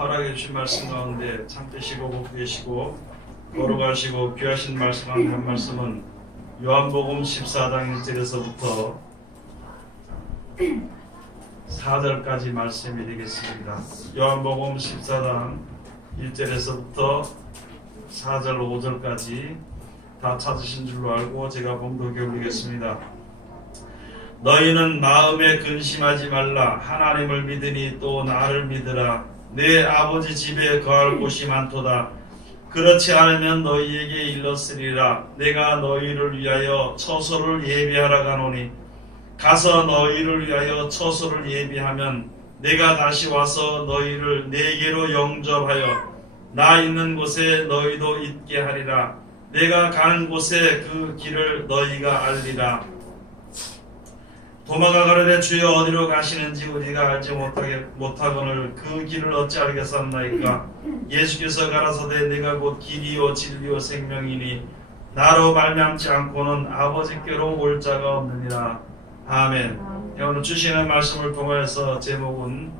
허락해 주신 말씀 가운데 참되시고 복되시고 거룩하시고 귀하신 말씀 한 말씀은 요한복음 14장 1절에서부터 4절까지 말씀이 되겠습니다. 요한복음 14장 1절에서부터 4절 5절까지 다 찾으신 줄로 알고 제가 봉독해 올리겠습니다. 너희는 마음에 근심하지 말라. 하나님을 믿으니 또 나를 믿으라. 내 아버지 집에 거할 곳이 많도다. 그렇지 않으면 너희에게 일렀으리라. 내가 너희를 위하여 처소를 예비하러 가노니 가서 너희를 위하여 처소를 예비하면 내가 다시 와서 너희를 내게로 영접하여 나 있는 곳에 너희도 있게 하리라. 내가 가는 곳에 그 길을 너희가 알리라. 도마가 가로되 주여 어디로 가시는지 우리가 알지 못하거늘 그 길을 어찌 알겠사옵나이까. 예수께서 가라사대 내가 곧 길이요 진리요 생명이니 나로 말미암지 않고는 아버지께로 올 자가 없느니라. 아멘. 오늘 주시는 말씀을 통해서 제목은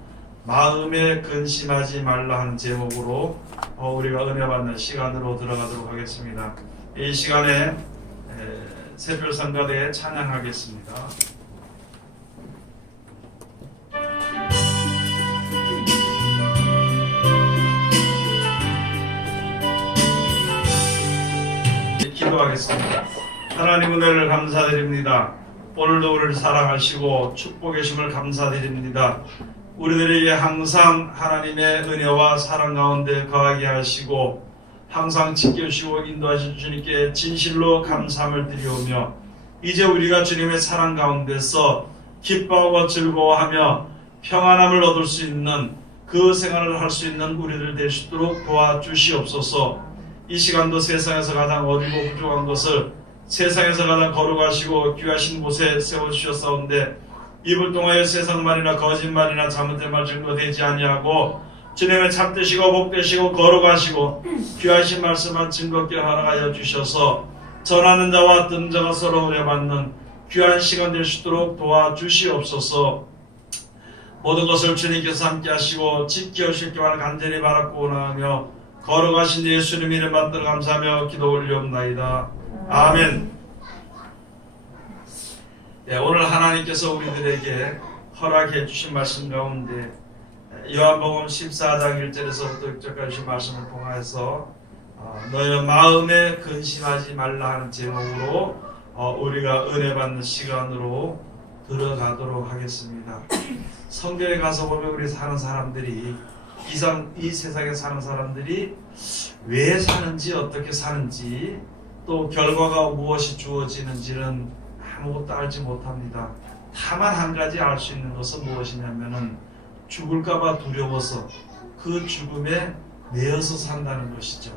마음에 근심하지 말라 하는 제목으로 우리가 은혜 받는 시간으로 들어가도록 하겠습니다. 이 시간에 새별성가대에 찬양하겠습니다. 기도하겠습니다. 하나님 은혜를 감사드립니다. 오늘도 우리를 사랑하시고 축복해 주심을 감사드립니다. 우리들에게 항상 하나님의 은혜와 사랑 가운데 거하게 하시고 항상 지켜주시고 인도하신 주님께 진실로 감사함을 드리오며 이제 우리가 주님의 사랑 가운데서 기뻐하고 즐거워하며 평안함을 얻을 수 있는 그 생활을 할 수 있는 우리들 될 수 있도록 도와주시옵소서. 이 시간도 세상에서 가장 어리고 부족한 것을 세상에서 가장 거룩하시고 귀하신 곳에 세워주셨사온데 입을 통하여 세상말이나 거짓말이나 잘못된 말 증거되지 아니하고 주님의 참되시고 복되시고 거룩하시고 귀하신 말씀만 증거케 허락하여 주셔서 전하는 자와 듣는 자가 서로 은혜받는 귀한 시간 될 수 있도록 도와주시옵소서. 모든 것을 주님께서 함께 하시고 지켜주시기를 간절히 바라고 원하며 거룩하신 예수님 이름 받들어 감사하며 기도 올리옵나이다. 아멘. 네, 오늘 하나님께서 우리들에게 허락해 주신 말씀 가운데 요한복음 14장 1절에서부터 6절까지 주신 말씀을 통해서 너희는 마음에 근심하지 말라 하는 제목으로 우리가 은혜 받는 시간으로 들어가도록 하겠습니다. 성경에 가서 보면 우리 사는 사람들이 이 세상에 사는 사람들이 왜 사는지 어떻게 사는지 또 결과가 무엇이 주어지는지는 아무것도 알지 못합니다. 다만 한 가지 알 수 있는 것은 무엇이냐면은 죽을까봐 두려워서 그 죽음에 매여서 산다는 것이죠.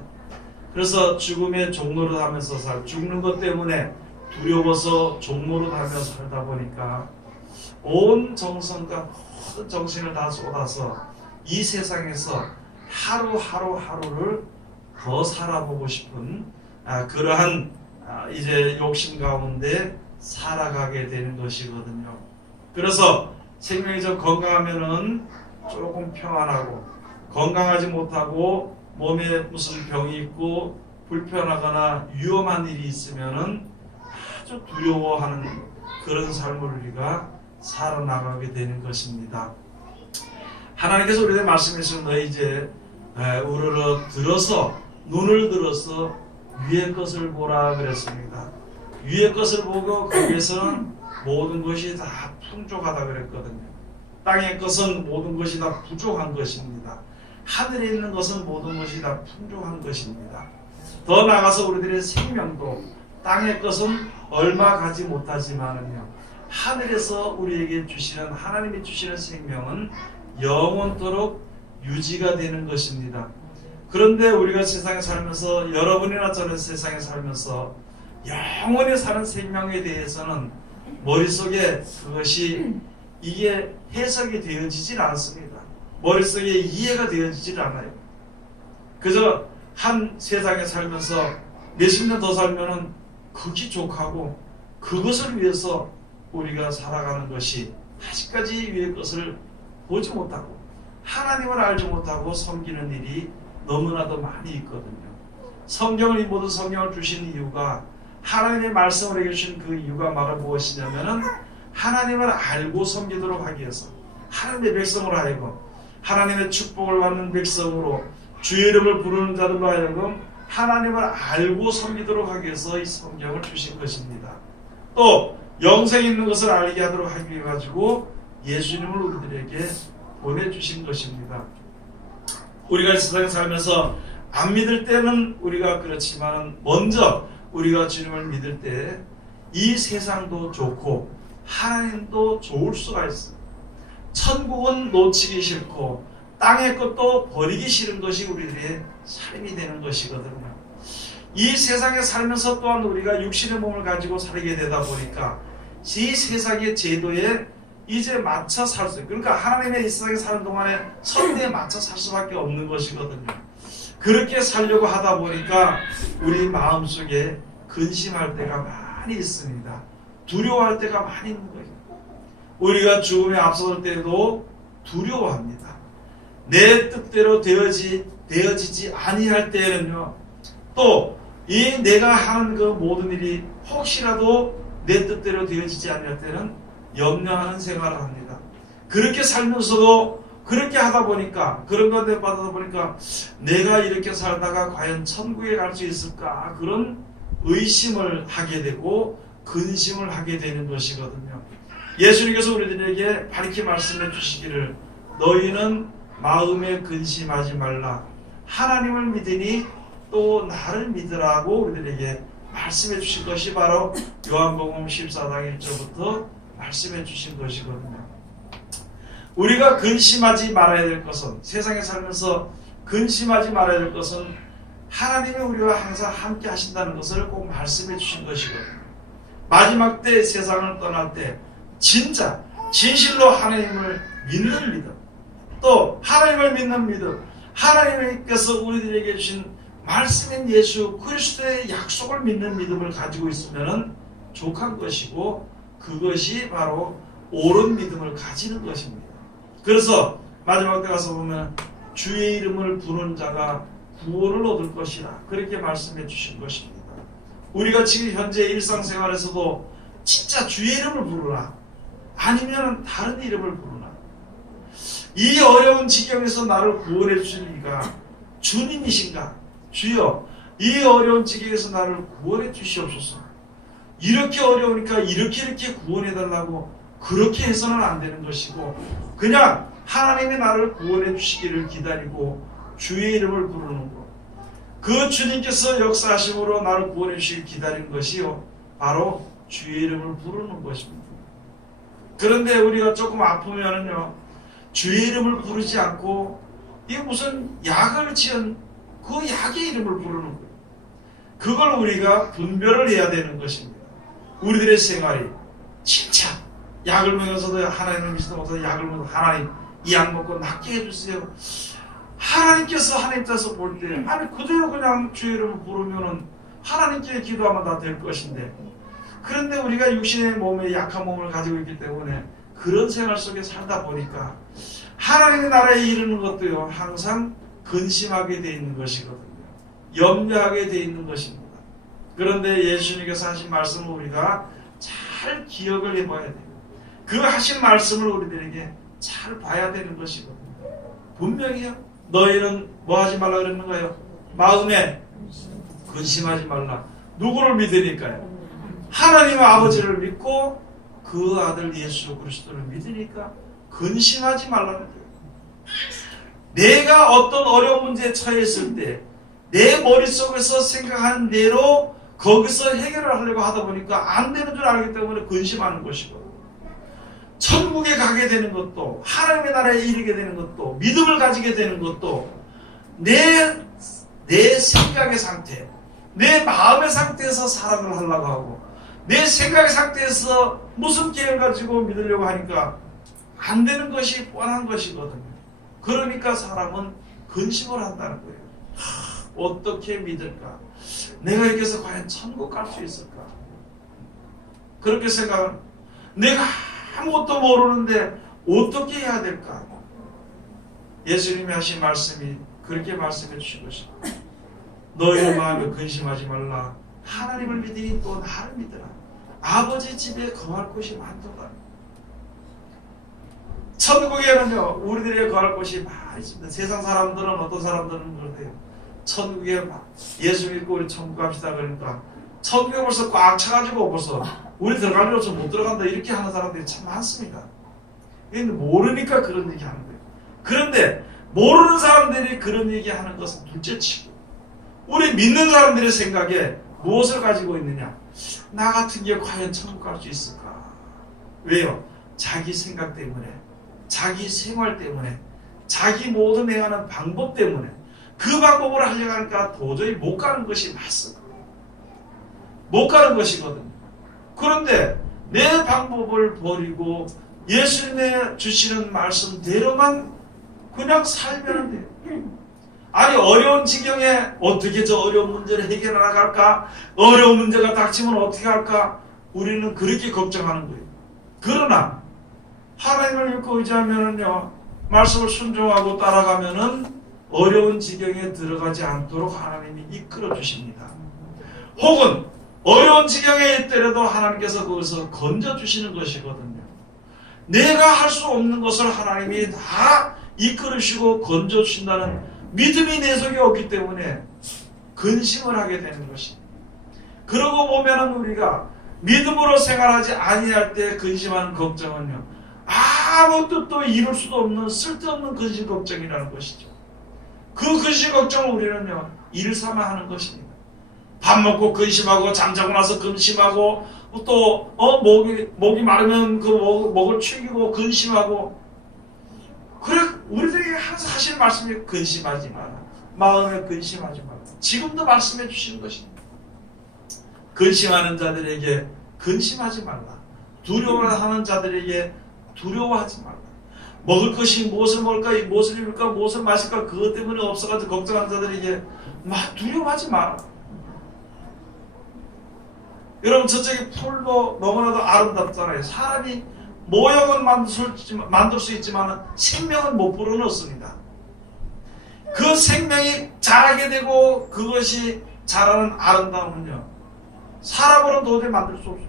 그래서 죽음의 종노릇 하면서 죽는 것 때문에 두려워서 종노릇 하며 살다 보니까 온 정성과 모든 정신을 다 쏟아서 이 세상에서 하루를 더 살아보고 싶은 그러한 이제 욕심 가운데 살아가게 되는 것이거든요. 그래서 생명이 좀 건강하면은 조금 평안하고 건강하지 못하고 몸에 무슨 병이 있고 불편하거나 위험한 일이 있으면은 아주 두려워하는 그런 삶을 우리가 살아나가게 되는 것입니다. 하나님께서 우리에게 말씀하시는 너희 이제 우르르 들어서 눈을 들어서 위의 것을 보라 그랬습니다. 위의 것을 보고 거기에서는 모든 것이 다 풍족하다 그랬거든요. 땅의 것은 모든 것이 다 부족한 것입니다. 하늘에 있는 것은 모든 것이 다 풍족한 것입니다. 더 나아가서 우리들의 생명도 땅의 것은 얼마 가지 못하지만은요, 하늘에서 우리에게 주시는 하나님이 주시는 생명은 영원토록 유지가 되는 것입니다. 그런데 우리가 세상에 살면서 여러분이나 저는 세상에 살면서 영원히 사는 생명에 대해서는 머릿속에 그것이 이게 해석이 되어지질 않습니다. 머릿속에 이해가 되어지질 않아요. 그저 한 세상에 살면서 몇십 년 더 살면은 극히 족하고 그것을 위해서 우리가 살아가는 것이 아직까지 위의 것을 보지 못하고 하나님을 알지 못하고 섬기는 일이 너무나도 많이 있거든요. 성경을 이 모든 성경을 주신 이유가 하나님의 말씀을 해주신 그 이유가 바로 무엇이냐면은 하나님을 알고 섬기도록 하기 위해서 하나님의 백성으로 하여금 하나님의 축복을 받는 백성으로 주의 이름을 부르는 자들로 하여금 하나님을 알고 섬기도록 하기 위해서 이 성경을 주신 것입니다. 또 영생 있는 것을 알게 하도록 하기 위해 가지고 예수님을 우리들에게 보내주신 것입니다. 우리가 이 세상에 살면서 안 믿을 때는 우리가 그렇지만 먼저 우리가 주님을 믿을 때 이 세상도 좋고 하나님도 좋을 수가 있어요. 천국은 놓치기 싫고 땅의 것도 버리기 싫은 것이 우리들의 삶이 되는 것이거든요. 이 세상에 살면서 또한 우리가 육신의 몸을 가지고 살게 되다 보니까 이 세상의 제도에 이제 맞춰 살 수 있어요. 그러니까 하나님의 이 세상에 사는 동안에 선대에 맞춰 살 수밖에 없는 것이거든요. 그렇게 살려고 하다 보니까 우리 마음속에 근심할 때가 많이 있습니다. 두려워할 때가 많이 있는 거예요. 우리가 죽음에 앞서갈 때도 두려워합니다. 내 뜻대로 되어지지 아니할 때에는요, 또 이 내가 하는 그 모든 일이 혹시라도 내 뜻대로 되어지지 아니할 때는 염려하는 생활을 합니다. 그렇게 살면서도 그렇게 하다 보니까 그런 것들 받다 보니까 내가 이렇게 살다가 과연 천국에 갈 수 있을까 그런 의심을 하게 되고 근심을 하게 되는 것이거든요. 예수님께서 우리들에게 밝히 말씀해 주시기를 너희는 마음에 근심하지 말라 하나님을 믿으니 또 나를 믿으라고 우리들에게 말씀해 주신 것이 바로 요한복음 14장 1절부터 말씀해 주신 것이거든요. 우리가 근심하지 말아야 될 것은 세상에 살면서 근심하지 말아야 될 것은 하나님이 우리와 항상 함께 하신다는 것을 꼭 말씀해 주신 것이거든요. 마지막 때 세상을 떠날 때 진짜 진실로 하나님을 믿는 믿음 또 하나님을 믿는 믿음 하나님께서 우리들에게 주신 말씀인 예수 그리스도의 약속을 믿는 믿음을 가지고 있으면 족한 것이고 그것이 바로 옳은 믿음을 가지는 것입니다. 그래서 마지막 때 가서 보면 주의 이름을 부르는 자가 구원을 얻을 것이라 그렇게 말씀해 주신 것입니다. 우리가 지금 현재 일상생활에서도 진짜 주의 이름을 부르라 아니면 다른 이름을 부르나 이 어려운 지경에서 나를 구원해 주실 이가 주님이신가? 주여 이 어려운 지경에서 나를 구원해 주시옵소서. 이렇게 어려우니까 이렇게 구원해 달라고 그렇게 해서는 안 되는 것이고 그냥 하나님이 나를 구원해 주시기를 기다리고 주의 이름을 부르는 것 그 주님께서 역사하심으로 나를 구원해 주시길 기다리는 것이요 바로 주의 이름을 부르는 것입니다. 그런데 우리가 조금 아프면은요 주의 이름을 부르지 않고 이게 무슨 약을 지은 그 약의 이름을 부르는 거예요. 그걸 우리가 분별을 해야 되는 것입니다. 우리들의 생활이 진짜 약을 먹여서도 하나님을 믿지도 못해서 약을 먹어서 하나님 이 약 먹고 낫게 해주세요. 하나님께서 하나님 뜻을 볼 때 아니 그대로 그냥 주의 이름을 부르면은 하나님께 기도하면 다 될 것인데 그런데 우리가 육신의 몸에 약한 몸을 가지고 있기 때문에 그런 생활 속에 살다 보니까 하나님의 나라에 이르는 것도요 항상 근심하게 돼 있는 것이거든요. 염려하게 돼 있는 것입니다. 그런데 예수님께서 하신 말씀을 우리가 잘 기억을 해봐야 돼요. 그 하신 말씀을 우리들에게 잘 봐야 되는 것이거든요. 분명히요. 너희는 뭐 하지 말라 그랬는 거예요? 마음에 근심하지 말라. 누구를 믿으니까요? 하나님 아버지를 믿고 그 아들 예수 그리스도를 믿으니까 근심하지 말라는 거예요. 내가 어떤 어려운 문제에 처했을 때 내 머릿속에서 생각한 대로 거기서 해결을 하려고 하다 보니까 안 되는 줄 알기 때문에 근심하는 것이고 천국에 가게 되는 것도 하나님의 나라에 이르게 되는 것도 믿음을 가지게 되는 것도 내 생각의 상태 내 마음의 상태에서 사랑을 하려고 하고 내 생각의 상태에서 무슨 계획을 가지고 믿으려고 하니까 안 되는 것이 뻔한 것이거든요. 그러니까 사람은 근심을 한다는 거예요. 어떻게 믿을까? 내가 이렇게 해서 과연 천국 갈 수 있을까? 그렇게 생각을 내가 아무것도 모르는데 어떻게 해야 될까? 예수님이 하신 말씀이 그렇게 말씀해 주신 것입니다. 너희의 마음에 근심하지 말라. 하나님을 믿으니 또 나를 믿으라. 아버지 집에 거할 곳이 많도다. 천국에는요, 우리들의 거할 곳이 많이 있습니다. 세상 사람들은, 어떤 사람들은 그러대요. 천국에 예수 믿고 우리 천국 갑시다 그러니까 천국에 벌써 꽉 차가지고 벌써 우리 들어가려고 해서 못 들어간다 이렇게 하는 사람들이 참 많습니다. 근데 모르니까 그런 얘기 하는 거예요. 그런데 모르는 사람들이 그런 얘기 하는 것은 둘째치고 우리 믿는 사람들의 생각에 무엇을 가지고 있느냐? 나 같은 게 과연 천국 갈 수 있을까? 왜요? 자기 생각 때문에, 자기 생활 때문에, 자기 모든 행하는 방법 때문에 그 방법을 하려고 하니까 도저히 못 가는 것이 맞습니다. 못 가는 것이거든요. 그런데 내 방법을 버리고 예수님의 주시는 말씀대로만 그냥 살면 돼요. 아니 어려운 지경에 어떻게 저 어려운 문제를 해결해 나갈까? 어려운 문제가 닥치면 어떻게 할까? 우리는 그렇게 걱정하는 거예요. 그러나 하나님을 믿고 의지하면은요, 말씀을 순종하고 따라가면은 어려운 지경에 들어가지 않도록 하나님이 이끌어 주십니다. 혹은 어려운 지경에 있더라도 하나님께서 거기서 건져 주시는 것이거든요. 내가 할 수 없는 것을 하나님이 다 이끌으시고 건져 주신다는 믿음이 내 속에 없기 때문에 근심을 하게 되는 것입니다. 그러고 보면은 우리가 믿음으로 생활하지 아니할 때 근심하는 걱정은요, 아무 뜻도 이룰 수도 없는 쓸데없는 근심 걱정이라는 것이죠. 그 근심 걱정을 우리는요, 일 삼아 하는 것입니다. 밥 먹고 근심하고 잠자고 나서 근심하고 또 목이 마르면 그 목을 축이고 근심하고. 그래 우리들에게 항상 하시는 말씀이 근심하지 마라. 마음에 근심하지 마라. 지금도 말씀해 주시는 것입니다. 근심하는 자들에게 근심하지 말라. 두려워하는 자들에게 두려워하지 말라. 먹을 것이 무엇을 먹을까, 무엇을 입을까, 무엇을 마실까, 그것 때문에 없어가지고 걱정하는 자들에게 막 두려워하지 마라. 여러분, 저쪽에 풀도 너무나도 아름답잖아요. 사람이 모형은 만들 수 있지만 생명은 못 불어넣습니다. 그 생명이 자라게 되고 그것이 자라는 아름다움은요, 사람으로는 도저히 만들 수 없어요.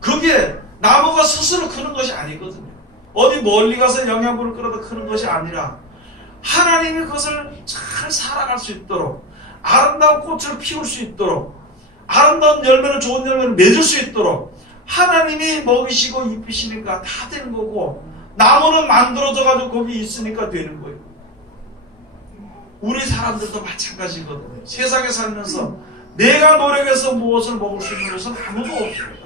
그게 나무가 스스로 크는 것이 아니거든요. 어디 멀리 가서 영양분을 끌어다 크는 것이 아니라 하나님이 그것을 잘 살아갈 수 있도록, 아름다운 꽃을 피울 수 있도록, 아름다운 열매를, 좋은 열매를 맺을 수 있도록 하나님이 먹이시고 입히시니까 다 되는 거고, 나무는 만들어져가지고 거기 있으니까 되는 거예요. 우리 사람들도 마찬가지거든요. 세상에 살면서 내가 노력해서 무엇을 먹을 수 있는 것은 아무도 없습니다.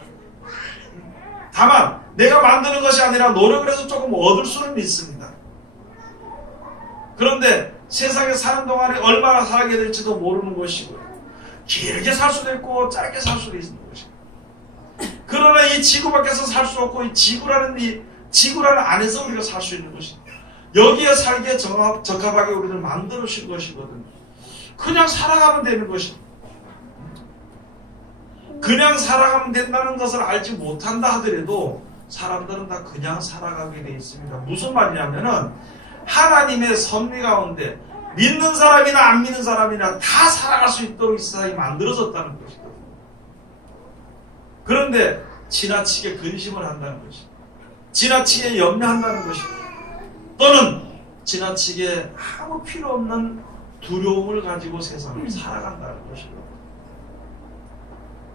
다만 내가 만드는 것이 아니라 노력을 해서 조금 얻을 수는 있습니다. 그런데 세상에 사는 동안에 얼마나 살게 될지도 모르는 것이고요. 길게 살 수도 있고 짧게 살 수도 있는 것이고. 그러나 이 지구 밖에서 살 수 없고 이 지구라는 안에서 우리가 살 수 있는 것입니다. 여기에 살기에 적합하게 우리를 만들어 주신 것이거든요. 그냥 살아가면 되는 것입니다. 그냥 살아가면 된다는 것을 알지 못한다 하더라도 사람들은 다 그냥 살아가게 되어 있습니다. 무슨 말이냐면은 하나님의 섭리 가운데 믿는 사람이나 안 믿는 사람이나 다 살아갈 수 있도록 이 세상이 만들어졌다는 것이거든요. 그런데 지나치게 근심을 한다는 것이, 지나치게 염려한다는 것이, 또는 지나치게 아무 필요 없는 두려움을 가지고 세상을 살아간다는 것이거든요.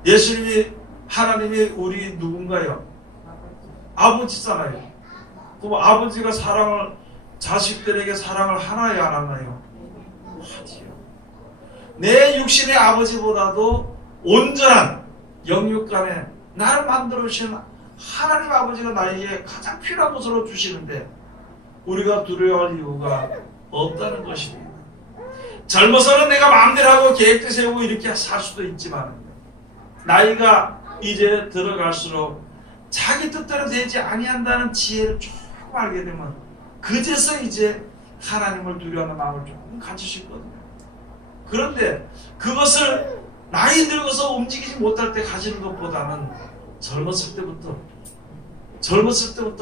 예수님이, 하나님이 우리 누군가요? 아버지잖아요. 그럼 아버지가 자식들에게 사랑을 하나요, 안 하나요? 하지요. 내 육신의 아버지보다도 온전한 영육간에 나를 만들어 주신 하나님 아버지가 나에게 가장 필요한 것으로 주시는데 우리가 두려워할 이유가 없다는 것입니다. 젊어서는 내가 마음대로 하고 계획도 세우고 이렇게 살 수도 있지만 나이가 이제 들어갈수록 자기 뜻대로 되지 아니한다는 지혜를 조금 알게 되면 그제서 이제 하나님을 두려워하는 마음을 조금 가질 수 있거든요. 그런데 그것을 나이 늙어서 움직이지 못할 때 가지는 것보다는 젊었을 때부터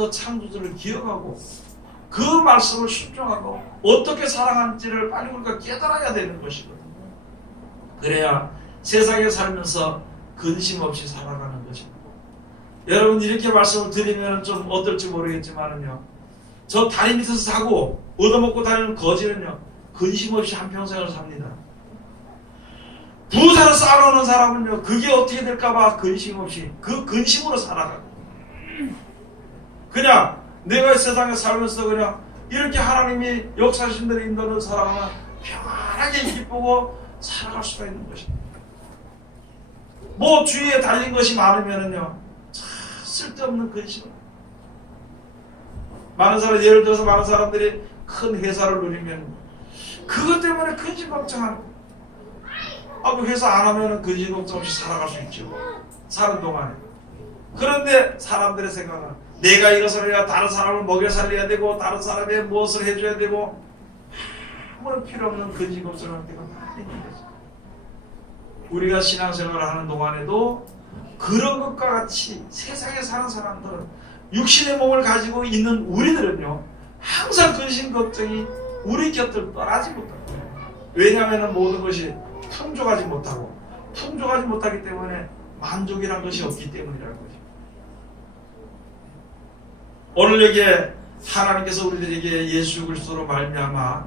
창조주를 기억하고 그 말씀을 순종하고 어떻게 사랑하는지를 빨리 우리가 깨달아야 되는 것이거든요. 그래야 세상에 살면서 근심 없이 살아가는 것입니다. 여러분 이렇게 말씀을 드리면 좀 어떨지 모르겠지만은요, 저 다리 밑에서 자고 얻어먹고 다니는 거지는요 근심 없이 한평생을 삽니다. 부자를 쌓아놓는 사람은요 그게 어떻게 될까봐 근심 없이 그 근심으로 살아가고, 그냥 내가 세상에 살면서 그냥 이렇게 하나님이 역사하신 대로 인도하는 사람은 편하게 기쁘고 살아갈 수가 있는 것입니다. 뭐 주위에 달린 것이 많으면은요 쓸데없는 근심을, 많은 사람, 예를 들어서 많은 사람들이 큰 회사를 누리면 그것 때문에 근심 걱정하는, 그 회사 안 하면은 근심 걱정 없이 살아갈 수 있죠, 사는 동안에. 그런데 사람들의 생각은 내가 이것을 해야 다른 사람을 먹여 살려야 되고 다른 사람에 무엇을 해줘야 되고 아무런 필요 없는 근심 걱정할 때가 많이 있는 거죠. 우리가 신앙생활을 하는 동안에도 그런 것과 같이 세상에 사는 사람들은, 육신의 몸을 가지고 있는 우리들은요 항상 근심 걱정이 우리 곁을 떠나지 못합니다. 왜냐하면 모든 것이 풍족하지 못하기 때문에 만족이란 것이 없기 때문이라는 거죠. 오늘 여기에 하나님께서 우리들에게 예수 그리스도로 말미암아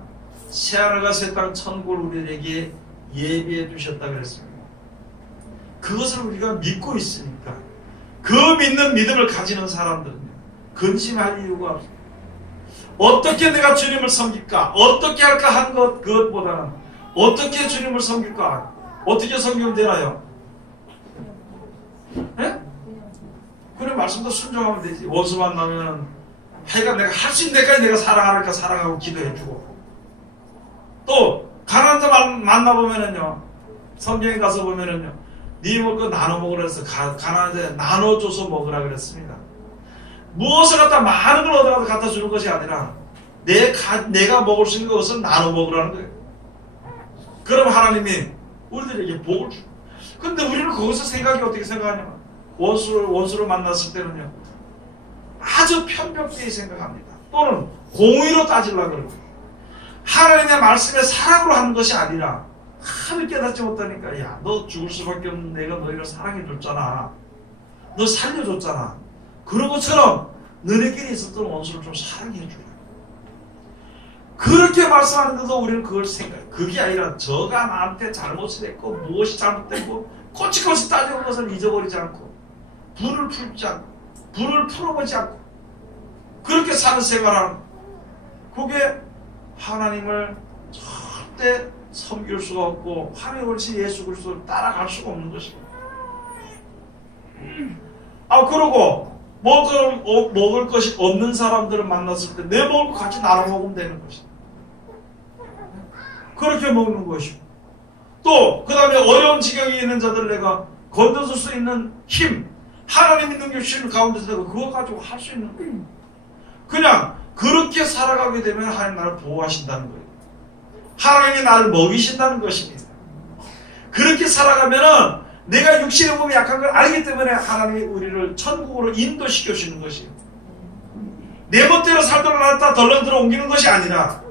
새하늘과 새 땅 천국을 우리들에게 예비해 두셨다 그랬습니다. 그것을 우리가 믿고 있으니까 그 믿는 믿음을 가지는 사람들은 근심할 이유가 없습니다. 어떻게 내가 주님을 섬길까? 어떻게 할까 하는 그것보다는 어떻게 주님을 섬길까? 어떻게 섬기면 되나요? 네? 그래, 말씀도 순종하면 되지. 원수 만나면 하여간 내가 할 수 있는 데까지 내가 사랑하니까 사랑하고 기도해주고, 또 가난한 자 만나보면은요 성경에 가서 보면은요 네 먹을 거 나눠 먹으라 해서 가난한 자에 나눠줘서 먹으라 그랬습니다. 무엇을 갖다 많은 걸 얻어가서 갖다 주는 것이 아니라 내가 먹을 수 있는 것을 나눠 먹으라는 거예요. 그럼 하나님이 우리들에게 복을 주고, 근데 우리는 거기서 생각이 어떻게 생각하냐면 원수를 만났을 때는요 아주 편벽되게 생각합니다. 또는 공의로 따지려고 그러고, 하나님의 말씀에 사랑으로 하는 것이 아니라 하늘 깨닫지 못하니까, 야, 너 죽을 수밖에 없는 내가 너희를 사랑해줬잖아, 너 살려줬잖아, 그런 것처럼 너네끼리 있었던 원수를 좀 사랑해주라, 그렇게 말씀하는데도 우리는 그걸 생각해. 그게 아니라 저가 나한테 잘못을 했고 무엇이 잘못됐고 꼬치꼬치 따지는 것을 잊어버리지 않고 분을 풀어보지 않고 그렇게 사는 생활하는, 그게 하나님을 절대 섬길 수가 없고 하나님의 어리신 예수 그리스도를 따라갈 수가 없는 것입니다. 그러고 먹을 것이 없는 사람들을 만났을 때 내 먹을 것 같이 나눠 먹으면 되는 것입니다. 그렇게 먹는 것이고, 또 그 다음에 어려운 지경에 있는 자들 내가 건져줄 수 있는 힘, 하나님이 능력주시는 가운데서 내가 그거 가지고 할 수 있는 거예요. 그냥 그렇게 살아가게 되면 하나님 나를 보호하신다는 거예요. 하나님이 나를 먹이신다는 것입니다. 그렇게 살아가면은 내가 육신의 몸이 약한 걸 알기 때문에 하나님이 우리를 천국으로 인도시켜 주시는 것이에요. 내 멋대로 살도록 놨다 덜렁들어 옮기는 것이 아니라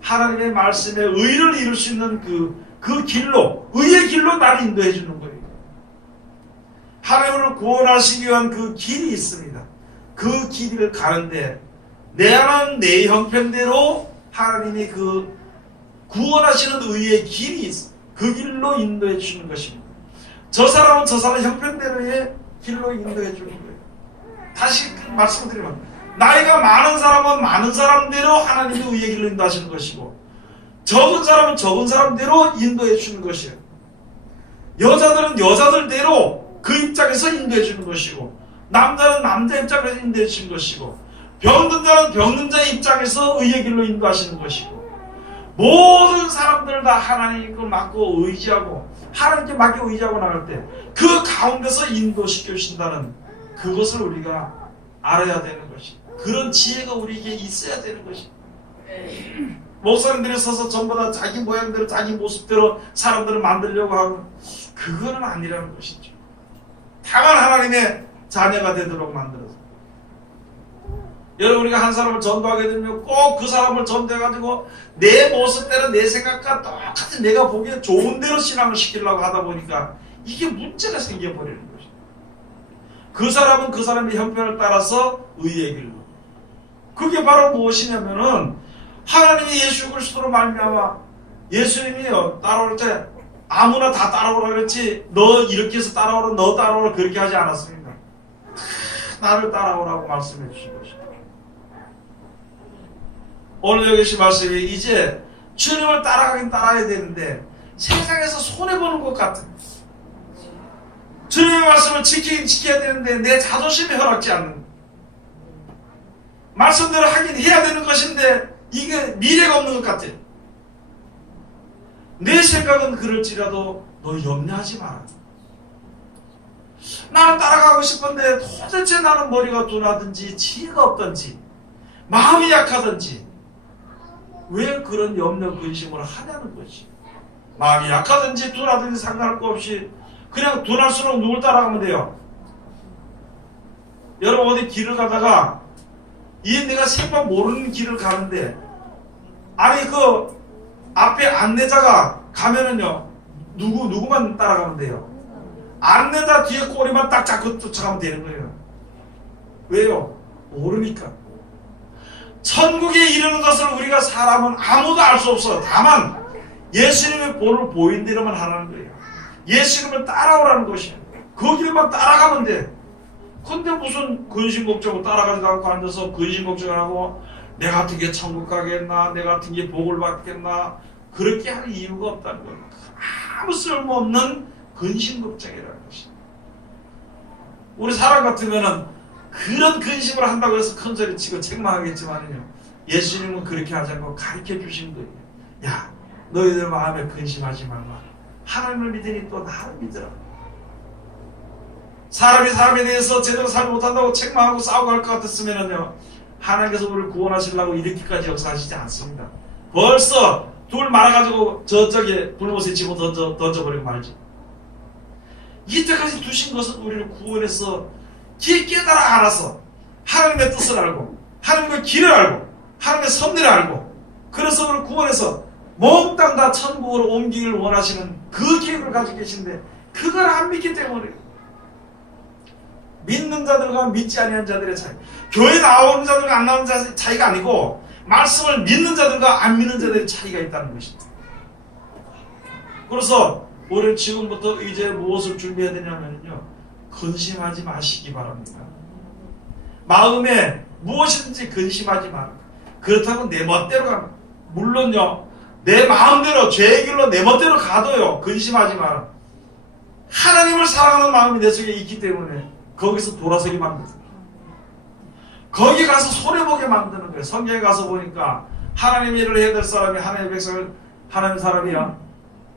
하나님의 말씀에 의를 이룰 수 있는 그 길로, 의의 길로 나를 인도해 주는 거예요. 하나님을 구원하시기 위한 그 길이 있습니다. 그 길을 가는데 내 안은 내 형편대로 하나님이 그 구원하시는 의의 길이 있어. 그 길로 인도해 주는 것입니다. 저 사람은 저 사람 형편대로의 길로 인도해 주는 거예요. 다시 말씀드리면, 나이가 많은 사람은 많은 사람대로 하나님의 의의 길로 인도하시는 것이고, 적은 사람은 적은 사람대로 인도해 주는 것이에요. 여자들은 여자들대로 그 입장에서 인도해 주는 것이고, 남자는 남자 입장에서 인도해 주는 것이고, 병든 자는 병든 자의 입장에서 의의 길로 인도하시는 것이고, 모든 사람들 다 하나님 걸 맡고 의지하고 하나님께 맡겨 의지하고 나갈 때 그 가운데서 인도시켜 주신다는 그것을 우리가 알아야 되는 것이, 그런 지혜가 우리에게 있어야 되는 것이. 목사님들이 서서 전부 다 자기 모양대로 자기 모습대로 사람들을 만들려고 하면 그거는 아니라는 것이죠. 다만 하나님의 자녀가 되도록 만들어서 여러분 우리가 한 사람을 전도하게 되면 꼭 그 사람을 전도해가지고 내 모습대로 내 생각과 똑같이 내가 보기에 좋은 대로 신앙을 시키려고 하다 보니까 이게 문제가 생겨버리는 거죠. 그 사람은 그 사람의 형편을 따라서 의의 길로. 그게 바로 무엇이냐면은 하나님이 예수 그리스도로 말미암아 예수님이요 따라올 때 아무나 다 따라오라 그랬지 너 이렇게 해서 따라오라 너 따라오라 그렇게 하지 않았습니다. 나를 따라오라고 말씀해 주신 것입니다. 오늘 여기 계신 말씀이 이제 주님을 따라가긴 따라야 되는데 세상에서 손해보는 것 같은 주님의 말씀을 지키긴 지켜야 되는데 내 자존심이 허락지 않는 말씀대로 하긴 해야 되는 것인데 이게 미래가 없는 것 같아요. 내 생각은 그럴지라도 너 염려하지 마라. 나는 따라가고 싶은데 도대체 나는 머리가 둔하든지 지혜가 없든지 마음이 약하든지 왜 그런 염려 근심을 하냐는 거지. 마음이 약하든지 둔하든지 상관할 거 없이 그냥 둔할수록 누굴 따라가면 돼요. 여러분 어디 길을 가다가 이 내가 생판 모르는 길을 가는데 아니 그 앞에 안내자가 가면은요 누구만 따라가면 돼요. 안내자 뒤에 꼬리만 딱 잡고 쫓아가면 되는 거예요. 왜요? 모르니까. 천국에 이르는 것을 우리가 사람은 아무도 알 수 없어. 다만 예수님의 본을 보인 대로만 하라는 거예요. 예수님을 따라오라는 것이에요. 그 길만 따라가면 돼. 근데 무슨 근심걱정을 따라가지도 않고 앉아서 근심걱정을 하고 내가 같은 게 천국 가겠나 내가 같은 게 복을 받겠나 그렇게 할 이유가 없다는 거예요. 아무 쓸모없는 근심걱정이라는 것입니다. 우리 사람 같으면은 그런 근심을 한다고 해서 큰소리 치고 책망하겠지만요 예수님은 그렇게 하지 않고 가르쳐 주신 거예요. 야 너희들 마음에 근심하지 말라. 하나님을 믿으니 또 나를 믿으라. 사람이 사람에 대해서 제대로 살지 못한다고 책망하고 싸우고 할 것 같았으면은요 하나님께서 우리를 구원하시려고 이렇게까지 역사하시지 않습니다. 벌써 둘 말아가지고 저쪽에 불못에 집어 던져버리고 말지. 이때까지 두신 것은 우리를 구원해서 깨달아 알아서 하나님의 뜻을 알고 하나님의 길을 알고 하나님의 섭리를 알고 그래서 우리를 구원해서 몽땅 다 천국으로 옮기기를 원하시는 그 계획을 가지고 계신데 그걸 안 믿기 때문에 믿는 자들과 믿지 아니한 자들의 차이. 교회 나오는 자들과 안 나오는 자들의 차이가 아니고 말씀을 믿는 자들과 안 믿는 자들의 차이가 있다는 것입니다. 그래서 우리는 지금부터 이제 무엇을 준비해야 되냐면요 근심하지 마시기 바랍니다. 마음에 무엇이든지 근심하지 마라. 그렇다고 내 멋대로 가면 물론요 내 마음대로 죄의 길로 내 멋대로 가도요 근심하지 마라. 하나님을 사랑하는 마음이 내 속에 있기 때문에 거기서 돌아서게 만듭니다. 거기 가서 손해보게 만드는 거예요. 성경에 가서 보니까 하나님의 일을 해야 될 사람이 하나님의 백성을 하나님 사람이야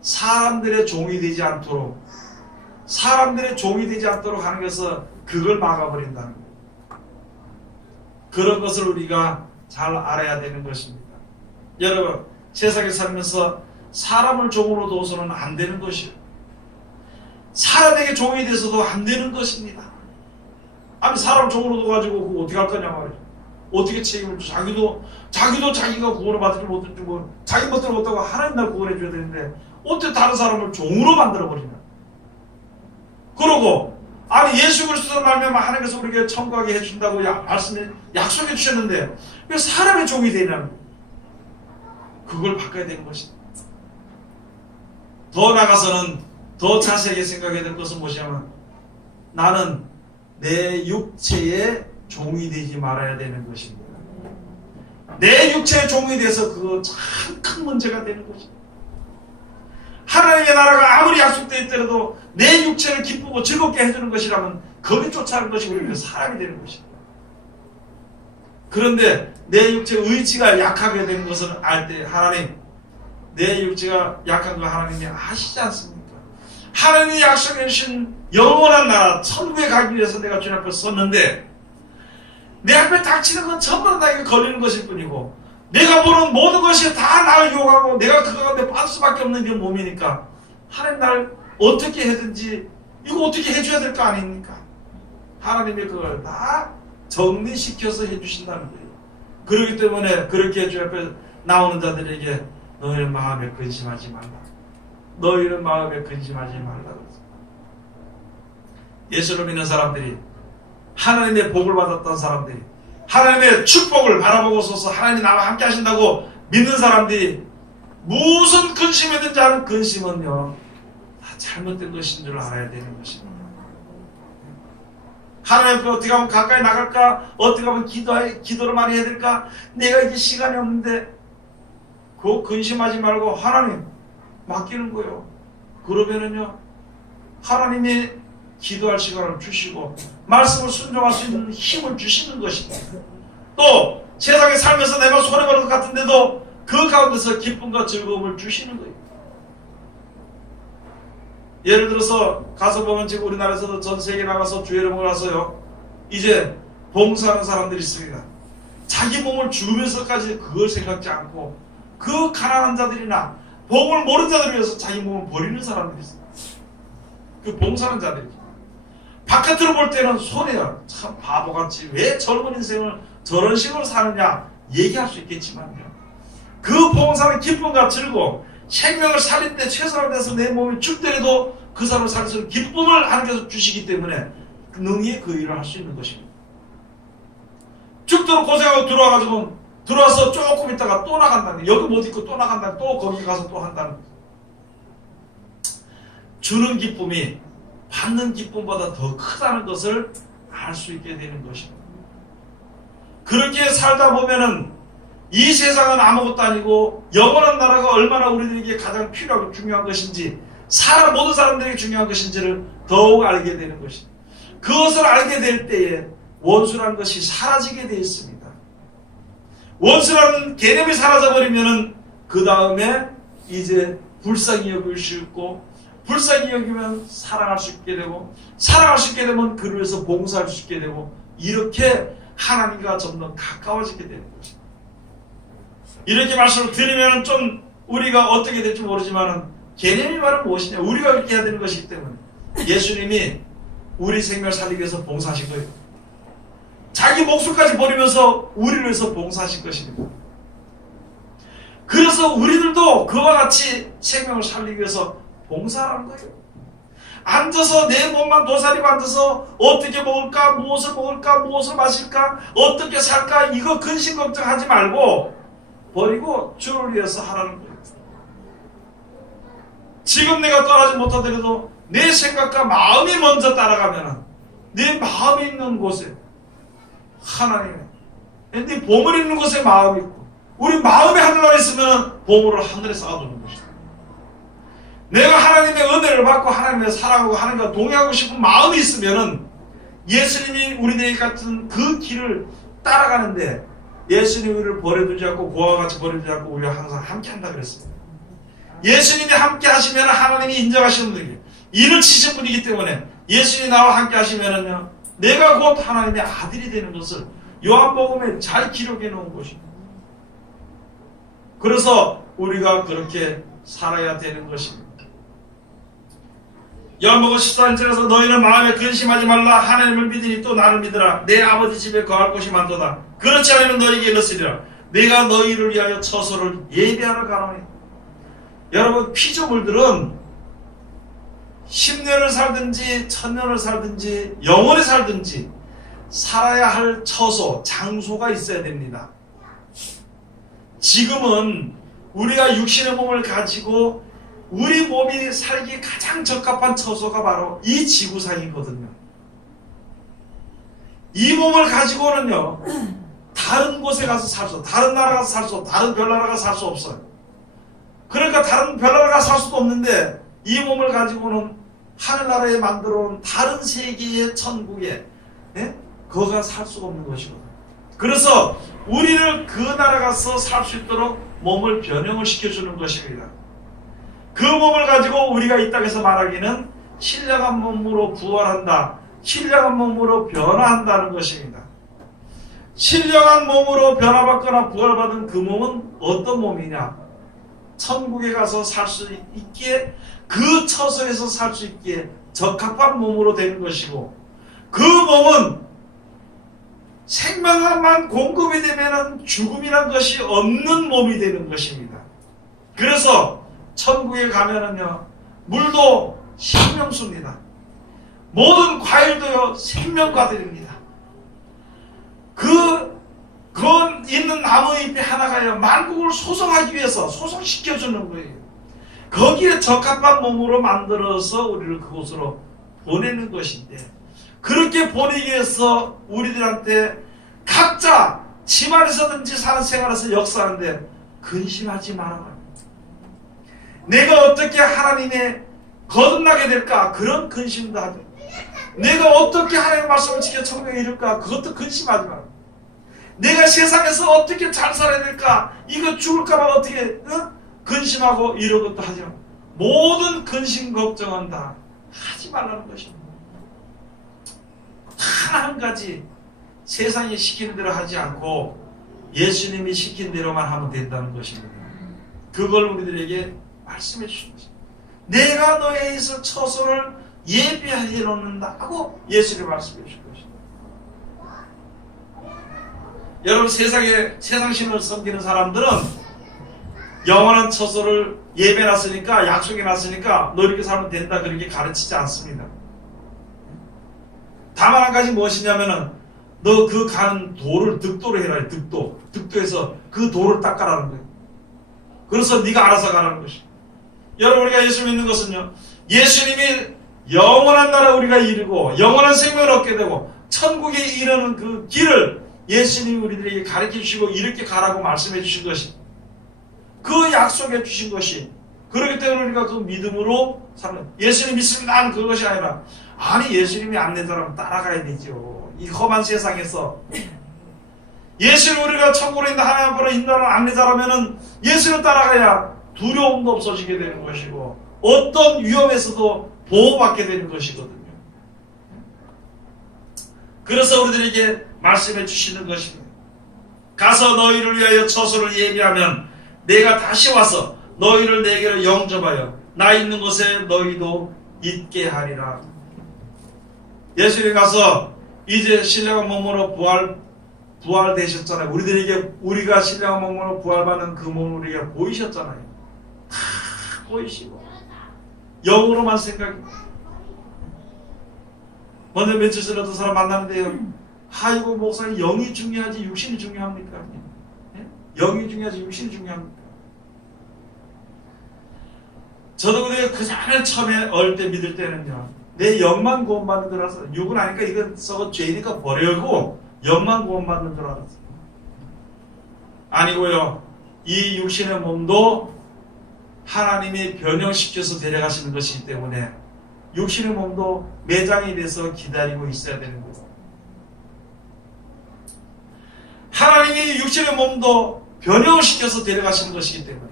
사람들의 종이 되지 않도록 하는 것은 그걸 막아버린다는 거예요. 그런 것을 우리가 잘 알아야 되는 것입니다. 여러분 세상에 살면서 사람을 종으로 둬서는 안 되는 것이에요. 사람에게 종이 돼서도 안 되는 것입니다. 아니 사람 종으로 둬가지고 그거 어떻게 할 거냐 말이죠. 어떻게 책임을 져. 자기도 자기가 구원을 받지 못했지 뭐 자기 멋대로 못하고 하나님 날 구원해 줘야 되는데 어떻게 다른 사람을 종으로 만들어 버리냐. 그러고 아니 예수 그리스도로 말미암아 하나님께서 우리에게 천국하게 해준다고 말씀에 약속해 주셨는데 왜 사람의 종이 되냐는 거예요. 그걸 바꿔야 되는 것이다. 더 나가서는 더 자세하게 생각해야 될 것은 무엇이냐면 나는 내 육체의 종이 되지 말아야 되는 것입니다. 내 육체의 종이 돼서 그거 참 큰 문제가 되는 것입니다. 하나님의 나라가 아무리 약속되어 있더라도 내 육체를 기쁘고 즐겁게 해주는 것이라면 거기 쫓아가는 것이 우리는 사람이 되는 것입니다. 그런데 내 육체의 의지가 약하게 되는 것을 알 때 하나님 내 육체가 약한 거 하나님이 아시지 않습니까? 하나님이 약속해 주신 영원한 나라 천국에 가기 위해서 내가 주님 앞에 섰는데 내 앞에 닥치는 건 전부 나에게 걸리는 것일 뿐이고 내가 보는 모든 것이 다 나를 유혹하고 내가 그 가운데 빠질 수밖에 없는 게 몸이니까 하나님 나를 어떻게 해든지 이거 어떻게 해줘야 될 거 아닙니까? 하나님이 그걸 다 정리시켜서 해주신다는 거예요. 그렇기 때문에 그렇게 주 앞에 나오는 자들에게 너희는 마음에 근심하지 말라. 너희는 마음에 근심하지 말라. 예수를 믿는 사람들이, 하나님의 복을 받았던 사람들이, 하나님의 축복을 바라보고서 하나님이 나와 함께 하신다고 믿는 사람들이 무슨 근심이든지 하는 근심은요, 다 잘못된 것인 줄 알아야 되는 것입니다. 하나님 앞에 어떻게 하면 가까이 나갈까? 어떻게 하면 기도를 많이 해야 될까? 내가 이제 시간이 없는데, 그거 근심하지 말고 하나님 맡기는 거예요. 그러면은요, 하나님이 기도할 시간을 주시고 말씀을 순종할 수 있는 힘을 주시는 것입니다. 또 세상에 살면서 내가 손해보는 것 같은데도 그 가운데서 기쁨과 즐거움을 주시는 거예요. 예를 들어서 가서 보면 지금 우리나라에서도 전 세계 나가서 주일을 먹어서요, 이제 봉사하는 사람들이 있습니다. 자기 몸을 주면서까지 그걸 생각지 않고 그 가난한 자들이나 복을 모르는 자들을 위해서 자기 몸을 버리는 사람들이 있어요. 그 봉사하는 자들이죠. 바깥으로 볼 때는 손해요. 참 바보같이 왜 젊은 인생을 저런 식으로 사느냐 얘기할 수 있겠지만요, 그 봉사는 기쁨과 즐거움, 생명을 살릴 때 최선을 다해서 내 몸이 죽더라도 그 사람을 살릴 수 있는 기쁨을 하나님께서 주시기 때문에 능히 그 일을 할 수 있는 것입니다. 죽도록 고생하고 들어와서 조금 있다가 또 나간다는, 여기 못 있고 또 나간다는, 또 거기 가서 또 한다는, 주는 기쁨이 받는 기쁨보다 더 크다는 것을 알 수 있게 되는 것입니다. 그렇게 살다 보면은 이 세상은 아무것도 아니고 영원한 나라가 얼마나 우리들에게 가장 필요하고 중요한 것인지, 모든 사람들에게 중요한 것인지를 더욱 알게 되는 것입니다. 그것을 알게 될 때에 원수라는 것이 사라지게 되어 있습니다. 원수라는 개념이 사라져버리면은 그 다음에 이제 불쌍히 여길 수 있고, 불쌍히 여기면 사랑할 수 있게 되고, 사랑할 수 있게 되면 그를 위해서 봉사할 수 있게 되고, 이렇게 하나님과 점점 가까워지게 되는 것입니다. 이렇게 말씀을 드리면 좀 우리가 어떻게 될지 모르지만은 개념이 바로 무엇이냐, 우리가 그렇게 해야 되는 것이기 때문에 예수님이 우리 생명을 살리기 위해서 봉사하신 거예요. 자기 목숨까지 버리면서 우리를 위해서 봉사하신 것입니다. 그래서 우리들도 그와 같이 생명을 살리기 위해서 봉사하는 거예요. 앉아서 내 몸만 도사리고 앉아서 어떻게 먹을까, 무엇을 먹을까, 무엇을 마실까, 어떻게 살까, 이거 근심 걱정하지 말고 버리고 주를 위해서 하라는 거예요. 지금 내가 떠나지 못하더라도 내 생각과 마음이 먼저 따라가면 내 마음이 있는 곳에 하나님의, 내 보물 있는 곳에 마음이 있고, 우리 마음에 하늘나라에 있으면 보물을 하늘에 쌓아두는 것이다. 내가 하나님의 은혜를 받고 하나님의 사랑하고 하나님과 동행하고 싶은 마음이 있으면은 예수님이 우리들에게 같은 그 길을 따라가는데, 예수님이 우리를 버려두지 않고 고아와 같이 버려두지 않고 우리와 항상 함께 한다 그랬습니다. 예수님이 함께 하시면 하나님이 인정하시는 분이에요. 일을 치신 분이기 때문에 예수님이 나와 함께 하시면은요, 내가 곧 하나님의 아들이 되는 것을 요한복음에 잘 기록해 놓은 것입니다. 그래서 우리가 그렇게 살아야 되는 것입니다. 요한복음 14절에서 너희는 마음에 근심하지 말라. 하나님을 믿으니 또 나를 믿으라. 내 아버지 집에 거할 곳이 많도다. 그렇지 않으면 너희에게 이르시리라. 내가 너희를 위하여 처소를 예비하러 가노니. 여러분, 피조물들은 10년을 살든지 1000년을 살든지 영원히 살든지 살아야 할 처소, 장소가 있어야 됩니다. 지금은 우리가 육신의 몸을 가지고 우리 몸이 살기 가장 적합한 처소가 바로 이 지구상이거든요. 이 몸을 가지고는요, 다른 곳에 가서 살 수, 다른 나라 가서 살 수 없고, 다른 별나라 가서 살 수 없어요. 그러니까 다른 별나라 가서 살 수도 없는데, 이 몸을 가지고는 하늘나라에 만들어 온 다른 세계의 천국에, 거기 가서 살 수가 없는 것이거든요. 그래서 우리를 그 나라 가서 살 수 있도록 몸을 변형을 시켜주는 것입니다. 그 몸을 가지고 우리가 이 땅에서 말하기는 신령한 몸으로 부활한다, 신령한 몸으로 변화한다는 것입니다. 신령한 몸으로 변화받거나 부활받은 그 몸은 어떤 몸이냐? 천국에 가서 살 수 있기에, 그 처소에서 살 수 있기에 적합한 몸으로 되는 것이고, 그 몸은 생명만 공급이 되면 죽음이란 것이 없는 몸이 되는 것입니다. 그래서 천국에 가면은요, 물도 생명수입니다. 모든 과일도요, 생명과들입니다. 그 있는 나무잎이 하나가요, 만국을 소성하기 위해서 소성시켜주는 거예요. 거기에 적합한 몸으로 만들어서 우리를 그곳으로 보내는 것인데, 그렇게 보내기 위해서 우리들한테 각자 집안에서든지 사는 생활에서 역사하는데 근심하지 말아요. 내가 어떻게 하나님의 거듭나게 될까? 그런 근심도 하죠. 내가 어떻게 하나님의 말씀을 지켜 천국에 이룰까? 그것도 근심하지 말아요. 내가 세상에서 어떻게 잘 살아야 될까? 이거 죽을까봐 어떻게 근심하고 이런 것도 하지 말아요. 모든 근심 걱정은 다 하지 말라는 것입니다. 단 한 가지, 세상이 시키는 대로 하지 않고 예수님이 시킨 대로만 하면 된다는 것입니다. 그걸 우리들에게 말씀해 주신 것입니다. 내가 너에 의해서 처소를 예비해 놓는다고 예수님이 말씀해 주신 것입니다. 여러분, 세상 신을 섬기는 사람들은 영원한 처소를 예배해 놨으니까, 약속해 놨으니까 너 이렇게 살면 된다, 그렇게 가르치지 않습니다. 다만 한 가지 무엇이냐면은, 너 그 가는 도를 득도로 해라. 득도해서 그 도를 닦아라는 거예요. 그래서 네가 알아서 가라는 것이. 여러분, 우리가 예수 믿는 것은요, 예수님이 영원한 나라 우리가 이루고 영원한 생명을 얻게 되고 천국에 이르는 그 길을 예수님이 우리들에게 가르쳐 주시고 이렇게 가라고 말씀해 주신 것이, 그 약속해 주신 것이, 그렇기 때문에 우리가 그 믿음으로 사는, 예수님 믿습니다 하는 그것이 아니라, 아니 예수님이 안내자라면 따라가야 되죠. 이 험한 세상에서 예수를 우리가 천국으로 인도 하나님 앞으로 인도하는 안내자라면은 예수를 따라가야 두려움도 없어지게 되는 것이고 어떤 위험에서도 보호받게 되는 것이거든요. 그래서 우리들에게 말씀해 주시는 것입니다. 가서 너희를 위하여 처소를 예비하면 내가 다시 와서 너희를 내게로 영접하여 나 있는 곳에 너희도 있게 하리라. 예수님 가서 이제 신령한 몸으로 부활되셨잖아요. 우리들에게, 우리가 신령한 몸으로 부활받는 그 몸을 우리가 보이셨잖아요. 다 보이시고 영으로만 생각이. 먼저 며칠 전에 어떤 사람 만나는데요, 아이고 목사님, 영이 중요하지 육신이 중요합니까? 영이 중요하지 육신이 중요합니까? 저도 그 전에 처음에 어릴 때 믿을 때는요, 내 영만 구원받는 줄 알았어요. 육은 아니까 이건 썩은 죄니까 버리고 영만 구원받는 줄 알았어요. 아니고요, 이 육신의 몸도 하나님이 변형시켜서 데려가시는 것이기 때문에 육신의 몸도 매장이 돼서 기다리고 있어야 되는 거예요. 하나님이 육신의 몸도 변형을 시켜서 데려가시는 것이기 때문에,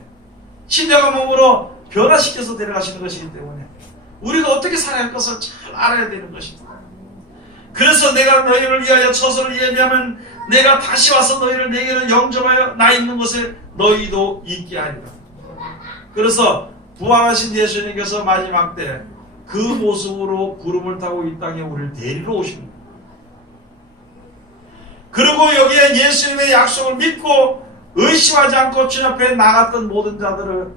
신령한 몸으로 변화시켜서 데려가시는 것이기 때문에 우리가 어떻게 살아야 할 것을 잘 알아야 되는 것입니다. 그래서 내가 너희를 위하여 처소를 예비하면 내가 다시 와서 너희를 내게로 영접하여 나 있는 곳에 너희도 있게 하리라. 그래서 부활하신 예수님께서 마지막 때 그 모습으로 구름을 타고 이 땅에 우리를 데리러 오십니다. 그리고 여기에 예수님의 약속을 믿고 의심하지 않고 주님 앞에 나갔던 모든 자들을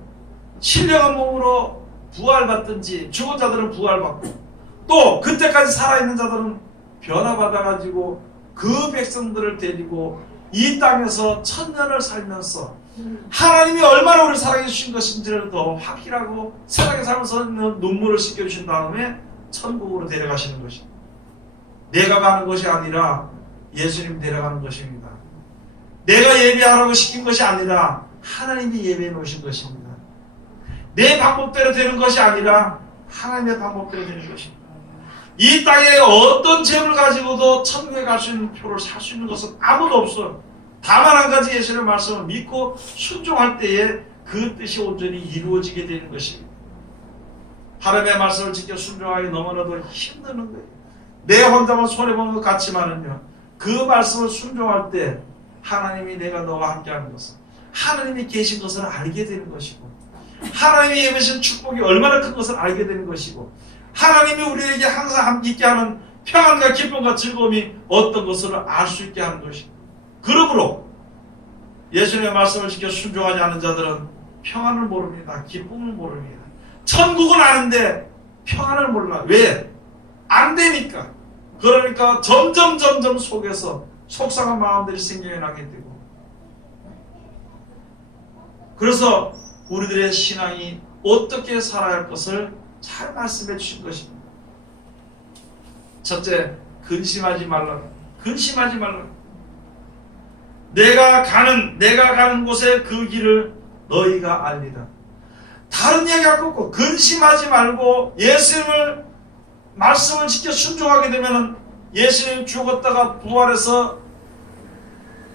신령한 몸으로 부활받든지, 죽은 자들은 부활받고 또 그때까지 살아있는 자들은 변화받아가지고 그 백성들을 데리고 이 땅에서 천년을 살면서 하나님이 얼마나 우리를 사랑해 주신 것인지를 더 확실하고 세상에 살면서 눈물을 씻겨주신 다음에 천국으로 데려가시는 것입니다. 내가 가는 것이 아니라 예수님 데려가는 것입니다. 내가 예배하라고 시킨 것이 아니라 하나님이 예배해 놓으신 것입니다. 내 방법대로 되는 것이 아니라 하나님의 방법대로 되는 것입니다. 이 땅에 어떤 재물을 가지고도 천국에 갈 수 있는 표를 살 수 있는 것은 아무도 없어요. 다만 한 가지 예수님의 말씀을 믿고 순종할 때에 그 뜻이 온전히 이루어지게 되는 것입니다. 하나님의 말씀을 지켜 순종하기 너무나도 힘드는 거예요. 내 혼자만 손해보는 것 같지만은요, 그 말씀을 순종할 때 하나님이 내가 너와 함께하는 것을, 하나님이 계신 것을 알게 되는 것이고, 하나님이 예배신 축복이 얼마나 큰 것을 알게 되는 것이고, 하나님이 우리에게 항상 함께 있게 하는 평안과 기쁨과 즐거움이 어떤 것을 알 수 있게 하는 것입니다. 그러므로 예수님의 말씀을 지켜 순종하지 않는 자들은 평안을 모릅니다. 기쁨을 모릅니다. 천국은 아는데 평안을 몰라. 왜? 안 되니까. 그러니까 점점 속에서 속상한 마음들이 생겨나게 되고, 그래서 우리들의 신앙이 어떻게 살아야 할 것을 잘 말씀해 주신 것입니다. 첫째, 근심하지 말라. 근심하지 말라. 내가 가는 곳에 그 길을 너희가 알리라. 다른 얘기 할 거 없고 근심하지 말고 예수님을 말씀을 지켜 순종하게 되면 예수님 죽었다가 부활해서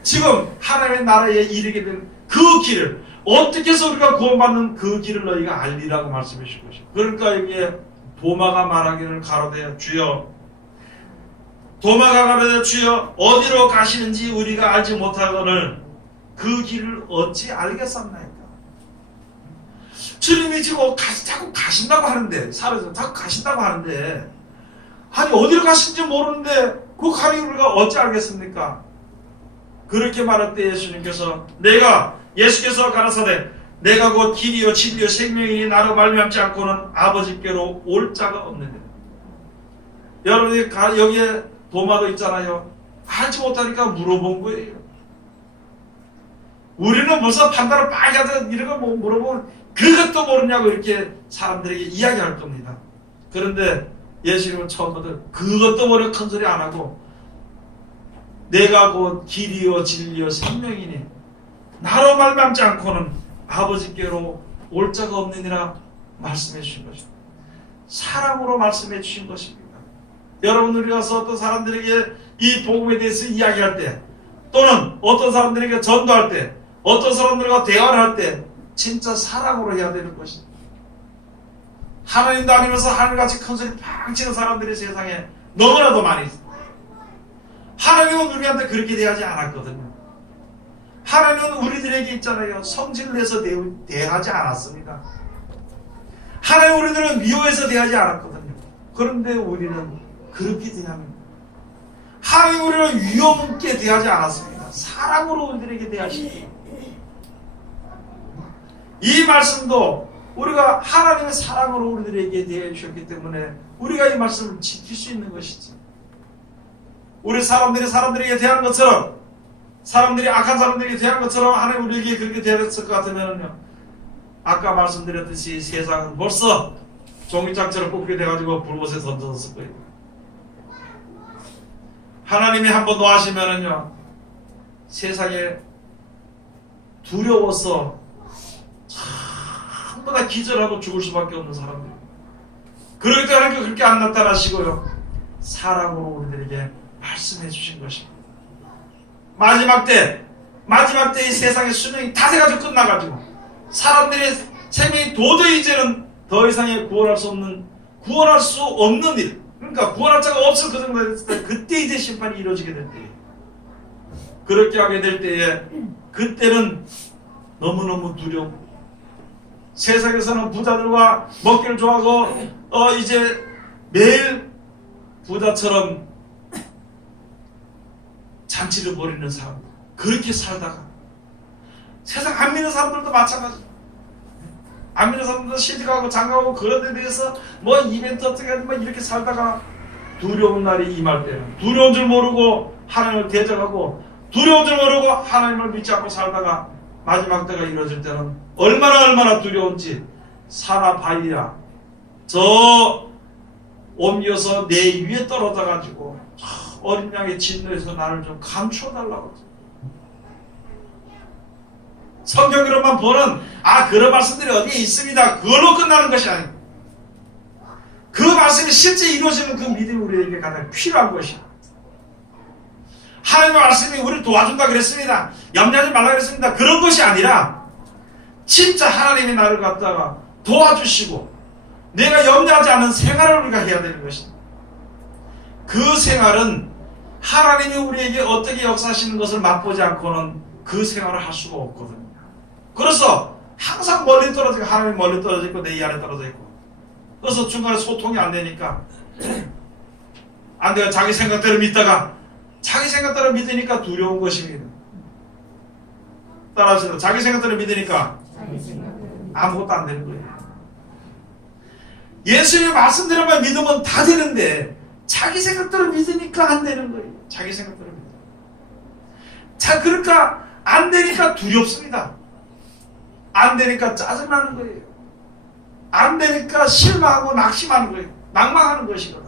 지금 하나님의 나라에 이르게 된 그 길을, 어떻게 해서 우리가 구원받는 그 길을 너희가 알리라고 말씀해 주신 것이죠. 그러니까 여기에 도마가 말하기를 가로되 주여, 도마가 가로되 주여 어디로 가시는지 우리가 알지 못하거늘 그 길을 어찌 알겠었나이까. 주님이 지금 자꾸 가신다고 하는데, 살아서 자꾸 가신다고 하는데, 아니 어디로 가신지 모르는데 그 가니 우리가 어찌 알겠습니까? 그렇게 말할 때 예수께서 가라사대 내가 곧 길이요 진리요 생명이니 나로 말미암지 않고는 아버지께로 올 자가 없는데. 여러분이 여기에 도마도 있잖아요. 알지 못하니까 물어본 거예요. 우리는 벌써 판단을 빨리 하자 이런 걸 물어보면 그것도 모르냐고 이렇게 사람들에게 이야기할 겁니다. 그런데 예수님은 처음부터 그것도 모르고 큰 소리 안 하고 내가 곧 길이요 진리요 생명이니 나로 말미암지 않고는 아버지께로 올 자가 없느니라 말씀해 주신 것입니다. 사랑으로 말씀해 주신 것입니다. 여러분, 우리 가서 어떤 사람들에게 이 복음에 대해서 이야기할 때, 또는 어떤 사람들에게 전도할 때, 어떤 사람들과 대화를 할 때 진짜 사랑으로 해야 되는 것입니다. 하나님도 아니면서 하늘같이 큰 소리 팡 치는 사람들이 세상에 너무나도 많이 있습니다. 하나님은 우리한테 그렇게 대하지 않았거든요. 하나님은 우리들에게 있잖아요. 성질을 내서 대하지 않았습니다. 하나님 우리들은 미워해서 대하지 않았거든요. 그런데 우리는 그렇게 대합니다. 하나님 우리를 위험있게 대하지 않았습니다. 사랑으로 우리들에게 대하십니다. 이 말씀도 우리가 하나님의 사랑으로 우리들에게 대해 주셨기 때문에 우리가 이 말씀을 지킬 수 있는 것이지. 우리 사람들에게 대하는 것처럼, 사람들이 악한 사람들에게 대하는 것처럼 하나님 우리에게 그렇게 대했을 것 같으면요, 아까 말씀드렸듯이 세상은 벌써 종이짝처럼 뽑게 돼가지고 불못에 던졌을 거예요. 하나님이 한번 놓아시면은요, 세상에 두려워서 전부 다 기절하고 죽을 수밖에 없는 사람들. 그러기 때문에 그렇게 안 나타나시고요, 사랑으로 우리들에게 말씀해 주신 것입니다. 마지막 때 이 세상의 수명이 다 돼가지고 끝나가지고 사람들의 생명이 도저히 이제는 더 이상의 구원할 수 없는 일, 그러니까 구원할 자가 없을 그 정도 됐을 때, 그때 이제 심판이 이루어지게 될 때에, 그렇게 하게 될 때에, 그때는 너무너무 두려워. 세상에서는 부자들과 먹기를 좋아하고 이제 매일 부자처럼 잔치를 벌이는 사람들, 그렇게 살다가 세상 안 믿는 사람들도 마찬가지. 안 믿는 사람들도 시집가고 장가가고 그런 데 대해서 뭐 이벤트 어떻게 하든 뭐 이렇게 살다가 두려운 날이 임할 때는 두려운 줄 모르고 하나님을 대적하고 두려운 줄 모르고 하나님을 믿지 않고 살다가 마지막 때가 이루어질 때는 얼마나 두려운지, 사나바이야 저 옮겨서 내 위에 떨어져가지고 어린 양의 진노에서 나를 좀 감춰달라고. 성경으로만 보는 그런 말씀들이 어디에 있습니다, 그걸로 끝나는 것이 아니고, 그 말씀이 실제 이루어지는 그 믿음이 우리에게 가장 필요한 것이야. 하나님의 말씀이 우리를 도와준다 그랬습니다, 염려하지 말라 그랬습니다, 그런 것이 아니라 진짜 하나님이 나를 갖다가 도와주시고 내가 염려하지 않는 생활을 우리가 해야 되는 것입니다. 그 생활은 하나님이 우리에게 어떻게 역사하시는 것을 맛보지 않고는 그 생활을 할 수가 없거든요. 그래서 항상 멀리 떨어지고, 하나님이 멀리 떨어져 있고 내 이 안에 떨어져 있고, 그래서 중간에 소통이 안 되니까 안 돼요. 자기 생각대로 믿다가 자기 생각대로 믿으니까 두려운 것입니다. 따라하세요. 자기 생각대로 믿으니까 아무것도 안 되는 거예요. 예수님의 말씀대로만 믿으면 다 되는데 자기 생각대로 믿으니까 안 되는 거예요. 자기 생각대로 믿어. 자, 그러니까 안 되니까 두렵습니다. 안 되니까 짜증나는 거예요. 안 되니까 실망하고 낙심하는 거예요. 낭망하는 것이거든.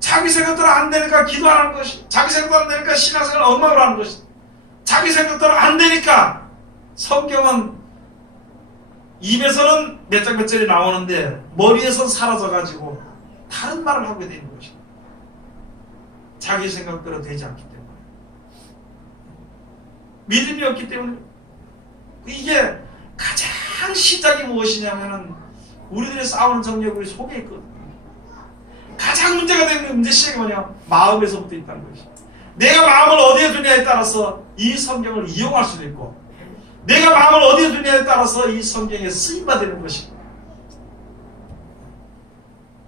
자기 생각대로 안 되니까 기도하는 것이, 자기 생각대로 안 되니까 신앙생활을 엉망으로 하는 것이, 자기 생각대로 안 되니까 성경은 입에서는 몇 장 몇 절이 나오는데 머리에선 사라져가지고 다른 말을 하게 되는 것이죠. 자기 생각대로 되지 않기 때문에. 믿음이 없기 때문에. 이게 가장 시작이 무엇이냐면은 우리들이 싸우는 정력이 우리 속에 있거든요. 가장 문제가 되는 문제 시작이 뭐냐? 마음에서부터 있다는 것이죠. 내가 마음을 어디에 두냐에 따라서 이 성경을 이용할 수도 있고, 내가 마음을 어디에 두냐에 따라서 이 성경에 쓰임받는 것입니다.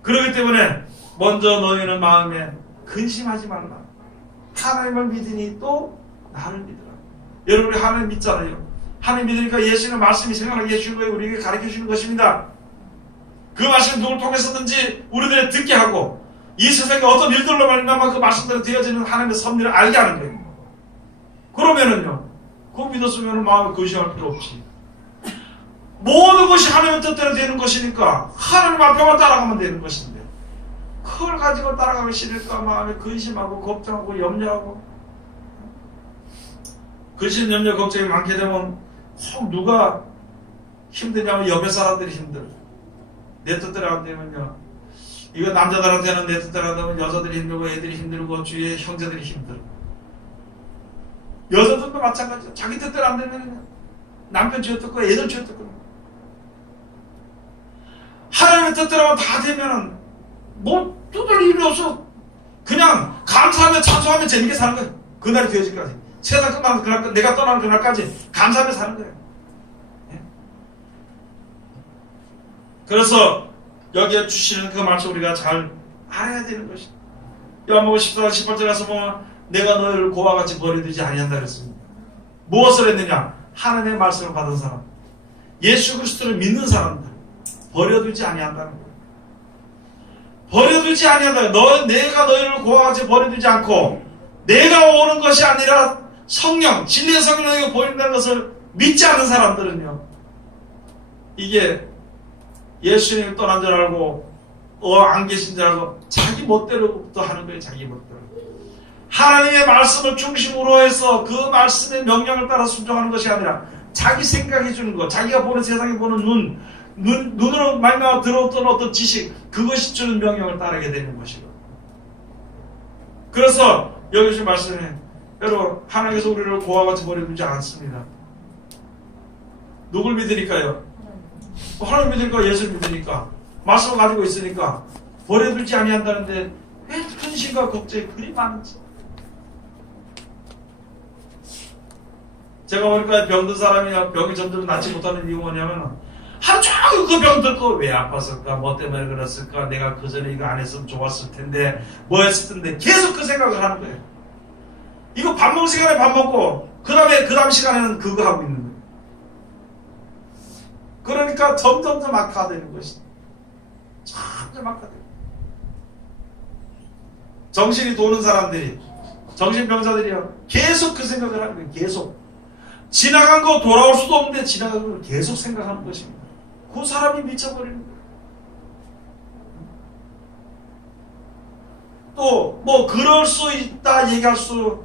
그렇기 때문에 먼저 너희는 마음에 근심하지 말라. 하나님을 믿으니 또 나를 믿으라. 여러분이 하나님 믿잖아요. 하나님 믿으니까 예수님의 말씀이 생각나게 해주는 거예요. 우리에게 가르쳐 주는 것입니다. 그 말씀 누굴 통해서든지 우리들이 듣게 하고 이 세상에 어떤 일들로 말미암아 그 말씀대로 되어지는 하나님의 섭리를 알게 하는 거예요. 그러면은요, 그거 믿었으면 마음에 근심할 필요 없지. 모든 것이 하나님의 뜻대로 되는 것이니까 하나님 앞에만 따라가면 되는 것인데 그걸 가지고 따라가면 싫을까 마음에 근심하고 걱정하고 염려하고, 근심 염려 걱정이 많게 되면 혹 누가 힘드냐면 옆에 사람들이 힘들어. 내 뜻대로 안 되면요, 이거 남자들한테는 내 뜻대로 안 되면 여자들이 힘들고 애들이 힘들고 주위에 형제들이 힘들어. 여자들도 마찬가지야. 자기 뜻대로 안 되면 남편 쥐어뜯고 애들 쥐어뜯고. 하나님의 뜻대로 다 되면은 뭐 뜯을 일이 없어. 그냥 감사하며 찬송하며 재밌게 사는 거야. 그날이 되어지기까지. 세상 끝나는 그날까지, 내가 떠나는 그날까지 감사하며 사는 거야. 예? 그래서 여기에 주시는 그 말씀 우리가 잘 알아야 되는 것이. 요한복음 14장 18절 가서 보면 내가 너희를 고와 같이 버려두지 아니한다 그랬습니다. 무엇을 했느냐? 하나님의 말씀을 받은 사람, 예수 그리스도를 믿는 사람들 버려두지 아니한다는 거예요. 버려두지 아니한다. 내가 너희를 고와 같이 버려두지 않고 내가 오는 것이 아니라 성령, 진리의 성령에게 보인다는 것을 믿지 않는 사람들은요, 이게 예수님이 떠난 줄 알고 안 계신 줄 알고 자기 멋대로부터 하는 거예요. 자기 멋대로. 하나님의 말씀을 중심으로 해서 그 말씀의 명령을 따라 순종하는 것이 아니라 자기 생각해 주는 것, 자기가 보는 세상에 보는 눈으로 말미암아 들어왔던 어떤 지식, 그것이 주는 명령을 따르게 되는 것이고. 그래서 여기 주신 말씀에 여러분, 하나님께서 우리를 고와 같이 버려두지 않습니다. 누굴 믿으니까요? 하나님 믿으니까, 예수 믿으니까, 말씀을 가지고 있으니까 버려두지 아니한다는데 왜 근심과 걱정이 그리 많은지. 제가 보니까 병든 사람이 병이 점점 낫지 못하는 이유가 뭐냐면 하루 종일 그 병 듣고 왜 아팠을까, 뭐 때문에 그랬을까, 내가 그 전에 이거 안 했으면 좋았을 텐데, 뭐 했을 텐데, 계속 그 생각을 하는 거예요. 이거 밥 먹을 시간에 밥 먹고 그 다음 시간에는 그거 하고 있는 거예요. 그러니까 점점점 악화되는 것이죠. 점점 악화돼요. 정신이 도는 사람들이, 정신병자들이요, 계속 그 생각을 하는 거예요. 계속 지나간 거 돌아올 수도 없는데 지나간 걸 계속 생각하는 것입니다. 그 사람이 미쳐버리는 거예요. 또 뭐 그럴 수 있다 얘기할 수,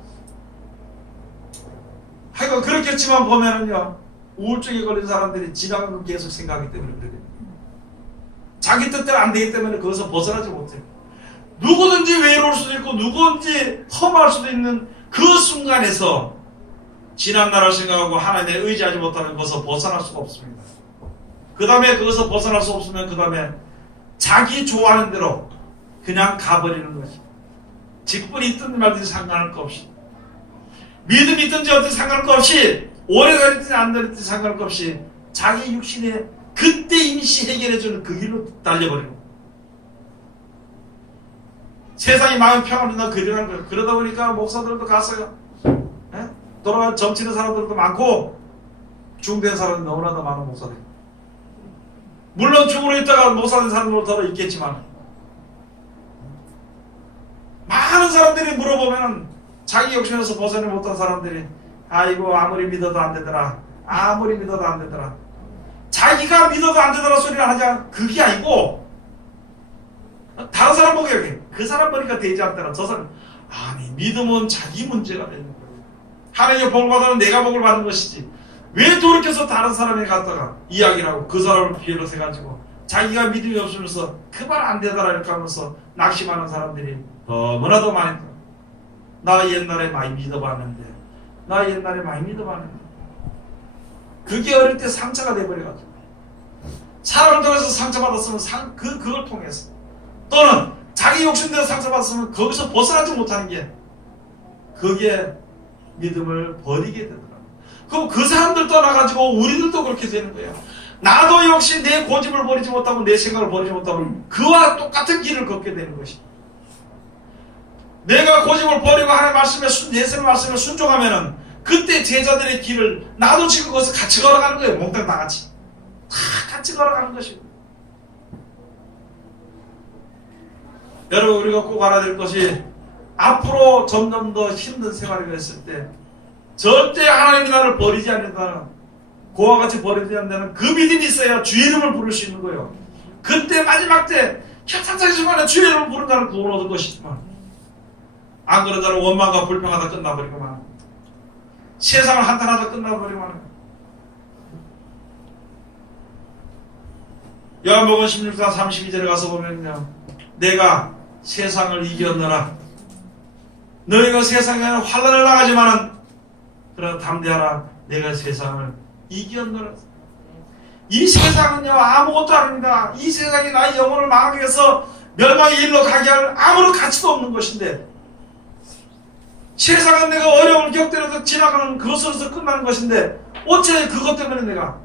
하여간 그렇겠지만 보면은요, 우울증에 걸린 사람들이 지나간 걸 계속 생각하기 때문에 그래요. 자기 뜻대로 안 되기 때문에 거기서 벗어나지 못해요. 누구든지 외로울 수도 있고 누구든지 험할 수도 있는 그 순간에서 지난 날을 생각하고 하나님에 의지하지 못하면 거기서 벗어날 수가 없습니다. 그 다음에 거기서 벗어날 수 없으면 그 다음에 자기 좋아하는 대로 그냥 가버리는 것이. 직분이 있든지 말든지 상관할 거 없이, 믿음이 있든지 어떻게 상관할 거 없이, 오래 걸리든지 안 걸리든지 상관할 거 없이 자기 육신에 그때 임시 해결해주는 그 길로 달려버리는 거예요. 세상이 마음이 평안해서 그려가는 거예요. 그러다 보니까 목사들도 갔어요. 예? 돌아가 점치는 사람들도 많고 중된 사람이 너무나도 많은 목사들. 물론 중으로 있다가 목사된 사람도 더 있겠지만 많은 사람들이 물어보면 자기 욕심에서 벗어나지 못한 사람들이 아이고 아무리 믿어도 안 되더라. 아무리 믿어도 안 되더라. 자기가 믿어도 안 되더라 소리를 하자. 그게 아니고 다른 사람 보게 여기 그 사람 보니까 되지 않더라. 저 사람 아니 믿음은 자기 문제가 되는 거예요. 하나님의 복을 받으면 내가 복을 받는 것이지. 왜 돌이켜서 다른 사람에 갔다가 이야기를 하고 그 사람을 피해로 세가지고 자기가 믿음이 없으면서 그 말 안 되더라 이렇게 하면서 낙심하는 사람들이 너무나도 많이. 나 옛날에 많이 믿어봤는데 나 옛날에 많이 믿어봤는데 그게 어릴 때 상처가 돼버려가지고 사람을 통해서 상처받았으면 그걸 통해서 또는 자기 욕심대로 상처받았으면 거기서 벗어나지 못하는 게 그게 믿음을 버리게 되더라고요. 그럼 그 사람들 떠나가지고 우리들도 그렇게 되는 거예요. 나도 역시 내 고집을 버리지 못하고 내 생각을 버리지 못하고 그와 똑같은 길을 걷게 되는 것이다. 내가 고집을 버리고 하나님의 말씀에 예수님의 말씀에 순종하면은 그때 제자들의 길을 나도 지금 거기서 같이 걸어가는 거예요. 몽땅 다 같이. 다 같이 걸어가는 것이고. 여러분 우리가 꼭 알아야 될 것이 앞으로 점점 더 힘든 생활이 됐을 때 절대 하나님이 나를 버리지 않는다는 그와 같이 버리지 않는다는 그 믿음이 있어야 주의 이름을 부를 수 있는 거예요. 그때 마지막 때 겨탄창 순간에 주의 이름을 부른 자는 구원 얻을 것이지만 안 그런 자는 원망과 불평하다 끝나버리고만 세상을 한탄하다 끝나버리고만. 요한복음 16장 32절에 가서 보면요 내가 세상을 이겼노라. 너희가 세상에 환난을 당하지만은 그러나 담대하라. 내가 세상을 이겼노라. 이 세상은요 아무것도 아닙니다. 이 세상이 나의 영혼을 망하게 해서 멸망의 일로 가게 할 아무런 가치도 없는 것인데 세상은 내가 어려움을 겪더라도 지나가는 그것으로서 끝나는 것인데 어째 그것 때문에 내가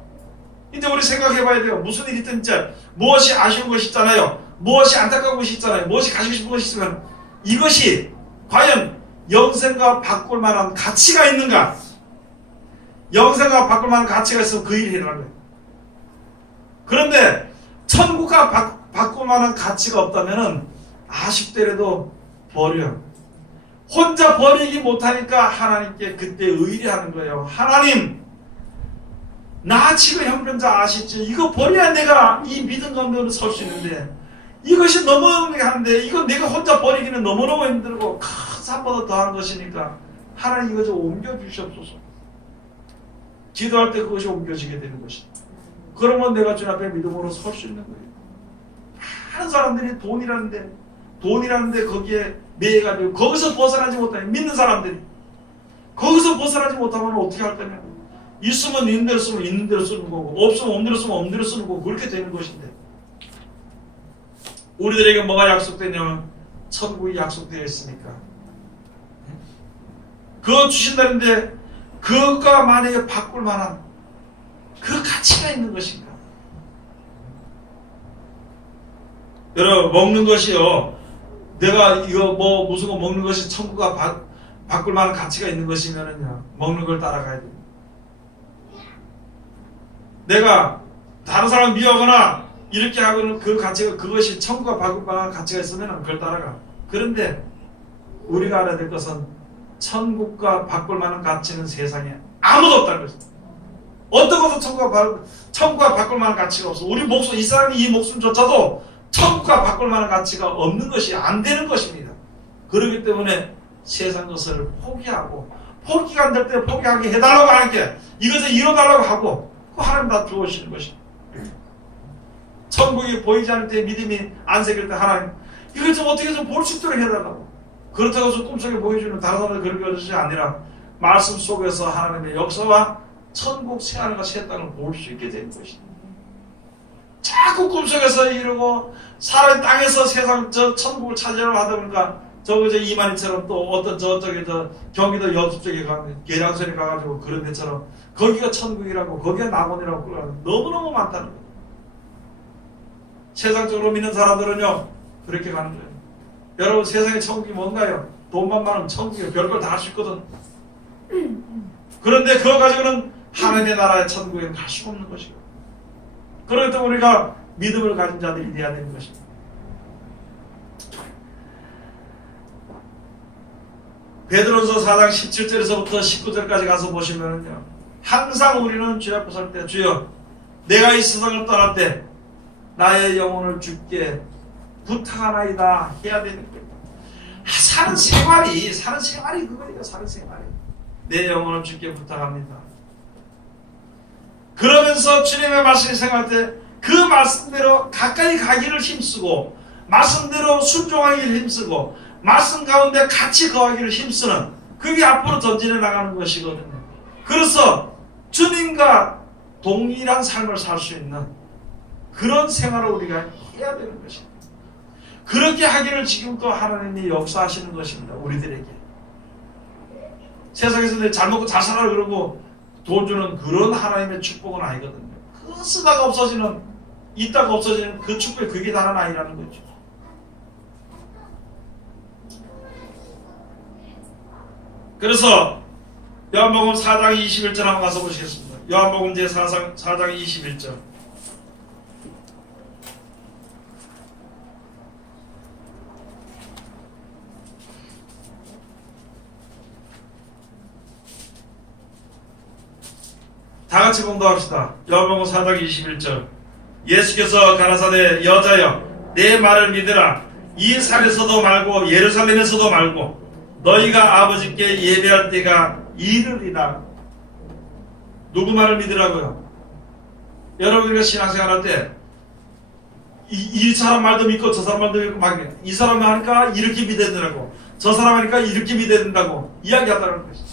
이제 우리 생각해봐야 돼요. 무슨 일이 있든 진짜 무엇이 아쉬운 것이 있잖아요. 무엇이 안타까운 것이 있잖아요. 무엇이 가지고 싶은 것이 있으면 이것이 과연 영생과 바꿀 만한 가치가 있는가? 영생과 바꿀 만한 가치가 있으면 그 일이 일어나는 거예요. 그런데 천국과 바꿀 만한 가치가 없다면 아쉽더라도 버려요. 혼자 버리기 못하니까 하나님께 그때 의뢰하는 거예요. 하나님 나 지금 형편자 아시죠? 이거 버려야 내가 이 믿음 가운데 설 수 있는데 이것이 너무 하는데 이거 내가 혼자 버리기는 너무너무 힘들고 큰 산보다 더한 것이니까 하나님 이거 좀 옮겨주시옵소서. 기도할 때 그것이 옮겨지게 되는 것이다. 그러면 내가 주님 앞에 믿음으로 설 수 있는 거예요. 많은 사람들이 돈이라는데 거기에 매여가지고 거기서 벗어나지 못하는 믿는 사람들이 거기서 벗어나지 못하면 어떻게 할 거냐. 있으면 있는 대로 쓰면 있는 대로 쓰는 거고 없으면 없는 대로 쓰면 없는 대로 쓰는 거고 그렇게 되는 것인데 우리들에게 뭐가 약속되냐면 천국이 약속되어 있으니까 그거 주신다는데 그것과 만약에 바꿀 만한 그 가치가 있는 것인가. 여러분 먹는 것이요 내가 이거 뭐 무슨 거 먹는 것이 천국과 바꿀 만한 가치가 있는 것이면은요 먹는 걸 따라가야 돼요. 내가 다른 사람 미워하거나 이렇게 하고는 그 가치가 그것이 천국과 바꿀 만한 가치가 있으면 그걸 따라가. 그런데 우리가 알아야 될 것은 천국과 바꿀 만한 가치는 세상에 아무도 없다는 것입니다. 어떤 것도 천국과 바꿀 만한 가치가 없어. 우리 목숨, 이 사람이 이 목숨조차도 천국과 바꿀 만한 가치가 없는 것이 안 되는 것입니다. 그렇기 때문에 세상 것을 포기하고 포기가 안 될 때 포기하게 해달라고 하니까 이것을 이뤄달라고 하고 그 하나님 다 주어지는 것입니다. 천국이 보이지 않을 때 믿음이 안 새길 때 하나님 이걸 좀 어떻게 좀 볼 수 있도록 해달라고. 그렇다고 해서 꿈속에 보여주는 다른 사람들 그런 것이 아니라 말씀 속에서 하나님의 역사와 천국 생활과 새 땅을 볼 수 있게 되는 것입니다. 자꾸 꿈속에서 이러고 사람 땅에서 세상 저 천국을 찾으려고 하다 보니까 저거 이만희처럼 또 어떤 저쪽에 경기도 여수 쪽에 가면 계량선에 가가지고 그런 데처럼 거기가 천국이라고 거기가 낙원이라고 너무너무 많다는 거예요. 세상적으로 믿는 사람들은요 그렇게 가는 거예요. 여러분 세상에 천국이 뭔가요? 돈만 많으면 천국이요. 별걸 다 할 수 있거든. 그런데 그거 가지고는 하나님의 나라의 천국에 갈 수 없는 것이고, 그렇기 때문에 우리가 믿음을 가진 자들이 되어야 되는 것입니다. 베드로서 4장 17절에서부터 19절까지 가서 보시면요, 항상 우리는 주여 앞에 설 때, 주여 내가 이 세상을 떠날 때 나의 영혼을 주께 부탁하나이다 해야 되는 거예요. 사는 생활이 그거예요. 사는 생활이 내 영혼을 주께 부탁합니다. 그러면서 주님의 말씀을 생각할 때 그 말씀대로 가까이 가기를 힘쓰고, 말씀대로 순종하기를 힘쓰고, 말씀 가운데 같이 거하기를 힘쓰는, 그게 앞으로 전진해 나가는 것이거든요. 그래서 주님과 동일한 삶을 살 수 있는 그런 생활을 우리가 해야 되는 것입니다. 그렇게 하기를 지금도 하나님이 역사하시는 것입니다. 우리들에게. 세상에서 잘 먹고 잘 살아 그러고 돈 주는 그런 하나님의 축복은 아니거든요. 그 쓰다가 없어지는, 있다가 없어지는 그 축복이 그게 다는 아니라는 거죠. 그래서 요한복음 4장 21절 한번 가서 보시겠습니다. 요한복음 제4장 21절. 다 같이 공부합시다. 요한복음 4장 21절. 예수께서 가라사대 여자여 내 말을 믿으라. 이 산에서도 말고 예루살렘에서도 말고 너희가 아버지께 예배할 때가 이르리라. 누구 말을 믿으라고요? 여러분, 우리가 신앙생활 할 때 이 사람 말도 믿고 저 사람 말도 믿고 막 이 사람 하니까 이렇게 믿어야 된다고, 저 사람 하니까 이렇게 믿어야 된다고 이야기한다는 것이죠.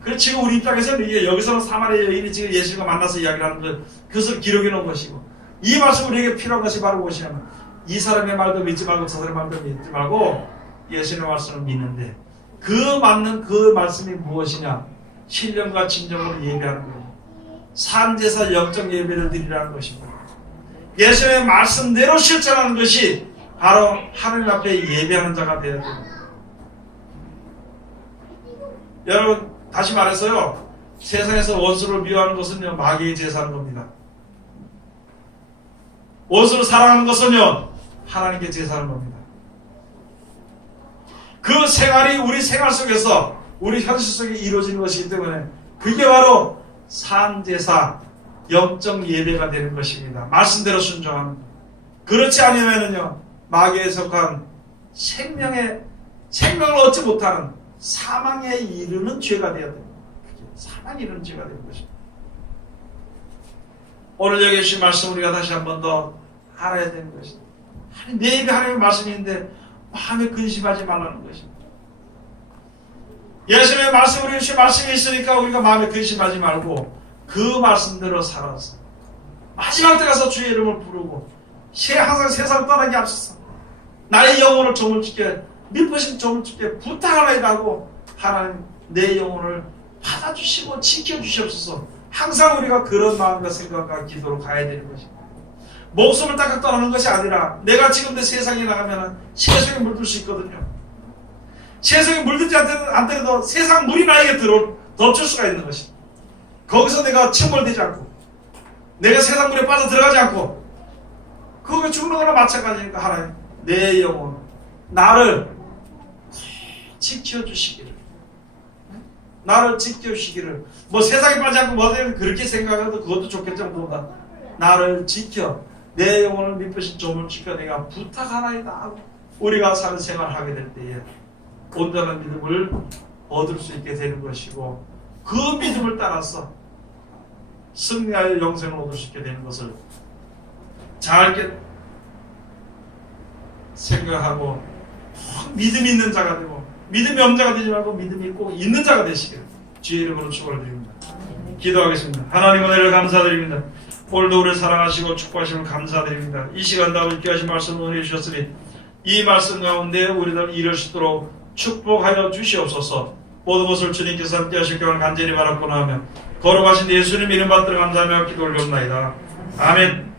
그래서 지금 우리 입장에서는 이게 여기서는 사마리아 여인이 지금 예수가 만나서 이야기를 하는 것, 그것을 기록해 놓은 것이고, 이 말씀 우리에게 필요한 것이 바로 무엇이냐면, 이 사람의 말도 믿지 말고 저 사람의 말도 믿지 말고 예수님의 말씀을 믿는데, 그 맞는 그 말씀이 무엇이냐? 신령과 진정으로 예배하는 거예요. 산제사 영적 예배를 드리라는 것입니다. 예수님의 말씀대로 실천하는 것이 바로 하나님 앞에 예배하는 자가 되어야 됩니다. 여러분, 다시 말해서요, 세상에서 원수를 미워하는 것은요, 마귀의 제사하는 겁니다. 원수를 사랑하는 것은요, 하나님께 제사하는 겁니다. 그 생활이 우리 생활 속에서, 우리 현실 속에 이루어지는 것이기 때문에 그게 바로 산제사, 영적 예배가 되는 것입니다. 말씀대로 순종하는 것. 그렇지 않으면요, 마귀에 속한 생명을 얻지 못하는 사망에 이르는 죄가 되어야 됩니다. 사망에 이르는 죄가 되는 것입니다. 오늘 여기 주신 말씀 우리가 다시 한 번 더 알아야 되는 것입니다. 내 입에 하나님의 말씀인데 마음에 근심하지 말라는 것입니다. 예수님의 말씀, 우리 주신 말씀이 있으니까 우리가 마음에 근심하지 말고 그 말씀대로 살아서 마지막 때 가서 주의 이름을 부르고 항상 세상 떠나기 앞서서 나의 영혼을 조물주께, 믿으신 조물주께 부탁하나이다 하고, 하나님 내 영혼을 받아주시고 지켜주시옵소서. 항상 우리가 그런 마음과 생각과 기도로 가야 되는 것입니다. 목숨을 딱 떠나는 것이 아니라, 내가 지금 내 세상에 나가면 세상에 물들 수 있거든요. 세상에 물들지 않더라도 세상 물이 나에게 덮칠 수가 있는 것입니다. 거기서 내가 침몰되지 않고, 내가 세상 물에 빠져 들어가지 않고, 그거 죽는 거나 마찬가지니까 하나님 내 영혼, 나를 지켜주시기를, 나를 지켜주시기를, 뭐 세상에 빠지지 않고 뭐든 그렇게 생각해도 그것도 좋겠지만, 그보다 나를 지켜, 내 영혼을 믿으신 조물주께 내가 부탁하나이다 하고 우리가 사는 생활을 하게 될 때에 온전한 믿음을 얻을 수 있게 되는 것이고, 그 믿음을 따라서 승리하여 영생을 얻을 수 있게 되는 것을 잘 생각하고 믿음 있는 자가 되고, 믿음이 없는 자가 되지 말고 믿음이 꼭 있는 자가 되시기를 주의 이름으로 축원을 드립니다. 기도하겠습니다. 하나님, 은혜를 감사드립니다. 오늘도 우리를 사랑하시고 축복하심을 감사드립니다. 이 시간도 있게 하신 말씀을 은혜 주셨으니 이 말씀 가운데 우리들 이룰 수 있도록 축복하여 주시옵소서. 모든 것을 주님께서 함께 하실 경우는 간절히 바라고나 하며 거룩하신 예수님 이름 받들어 감사하며 기도 올려옵나이다. 아멘.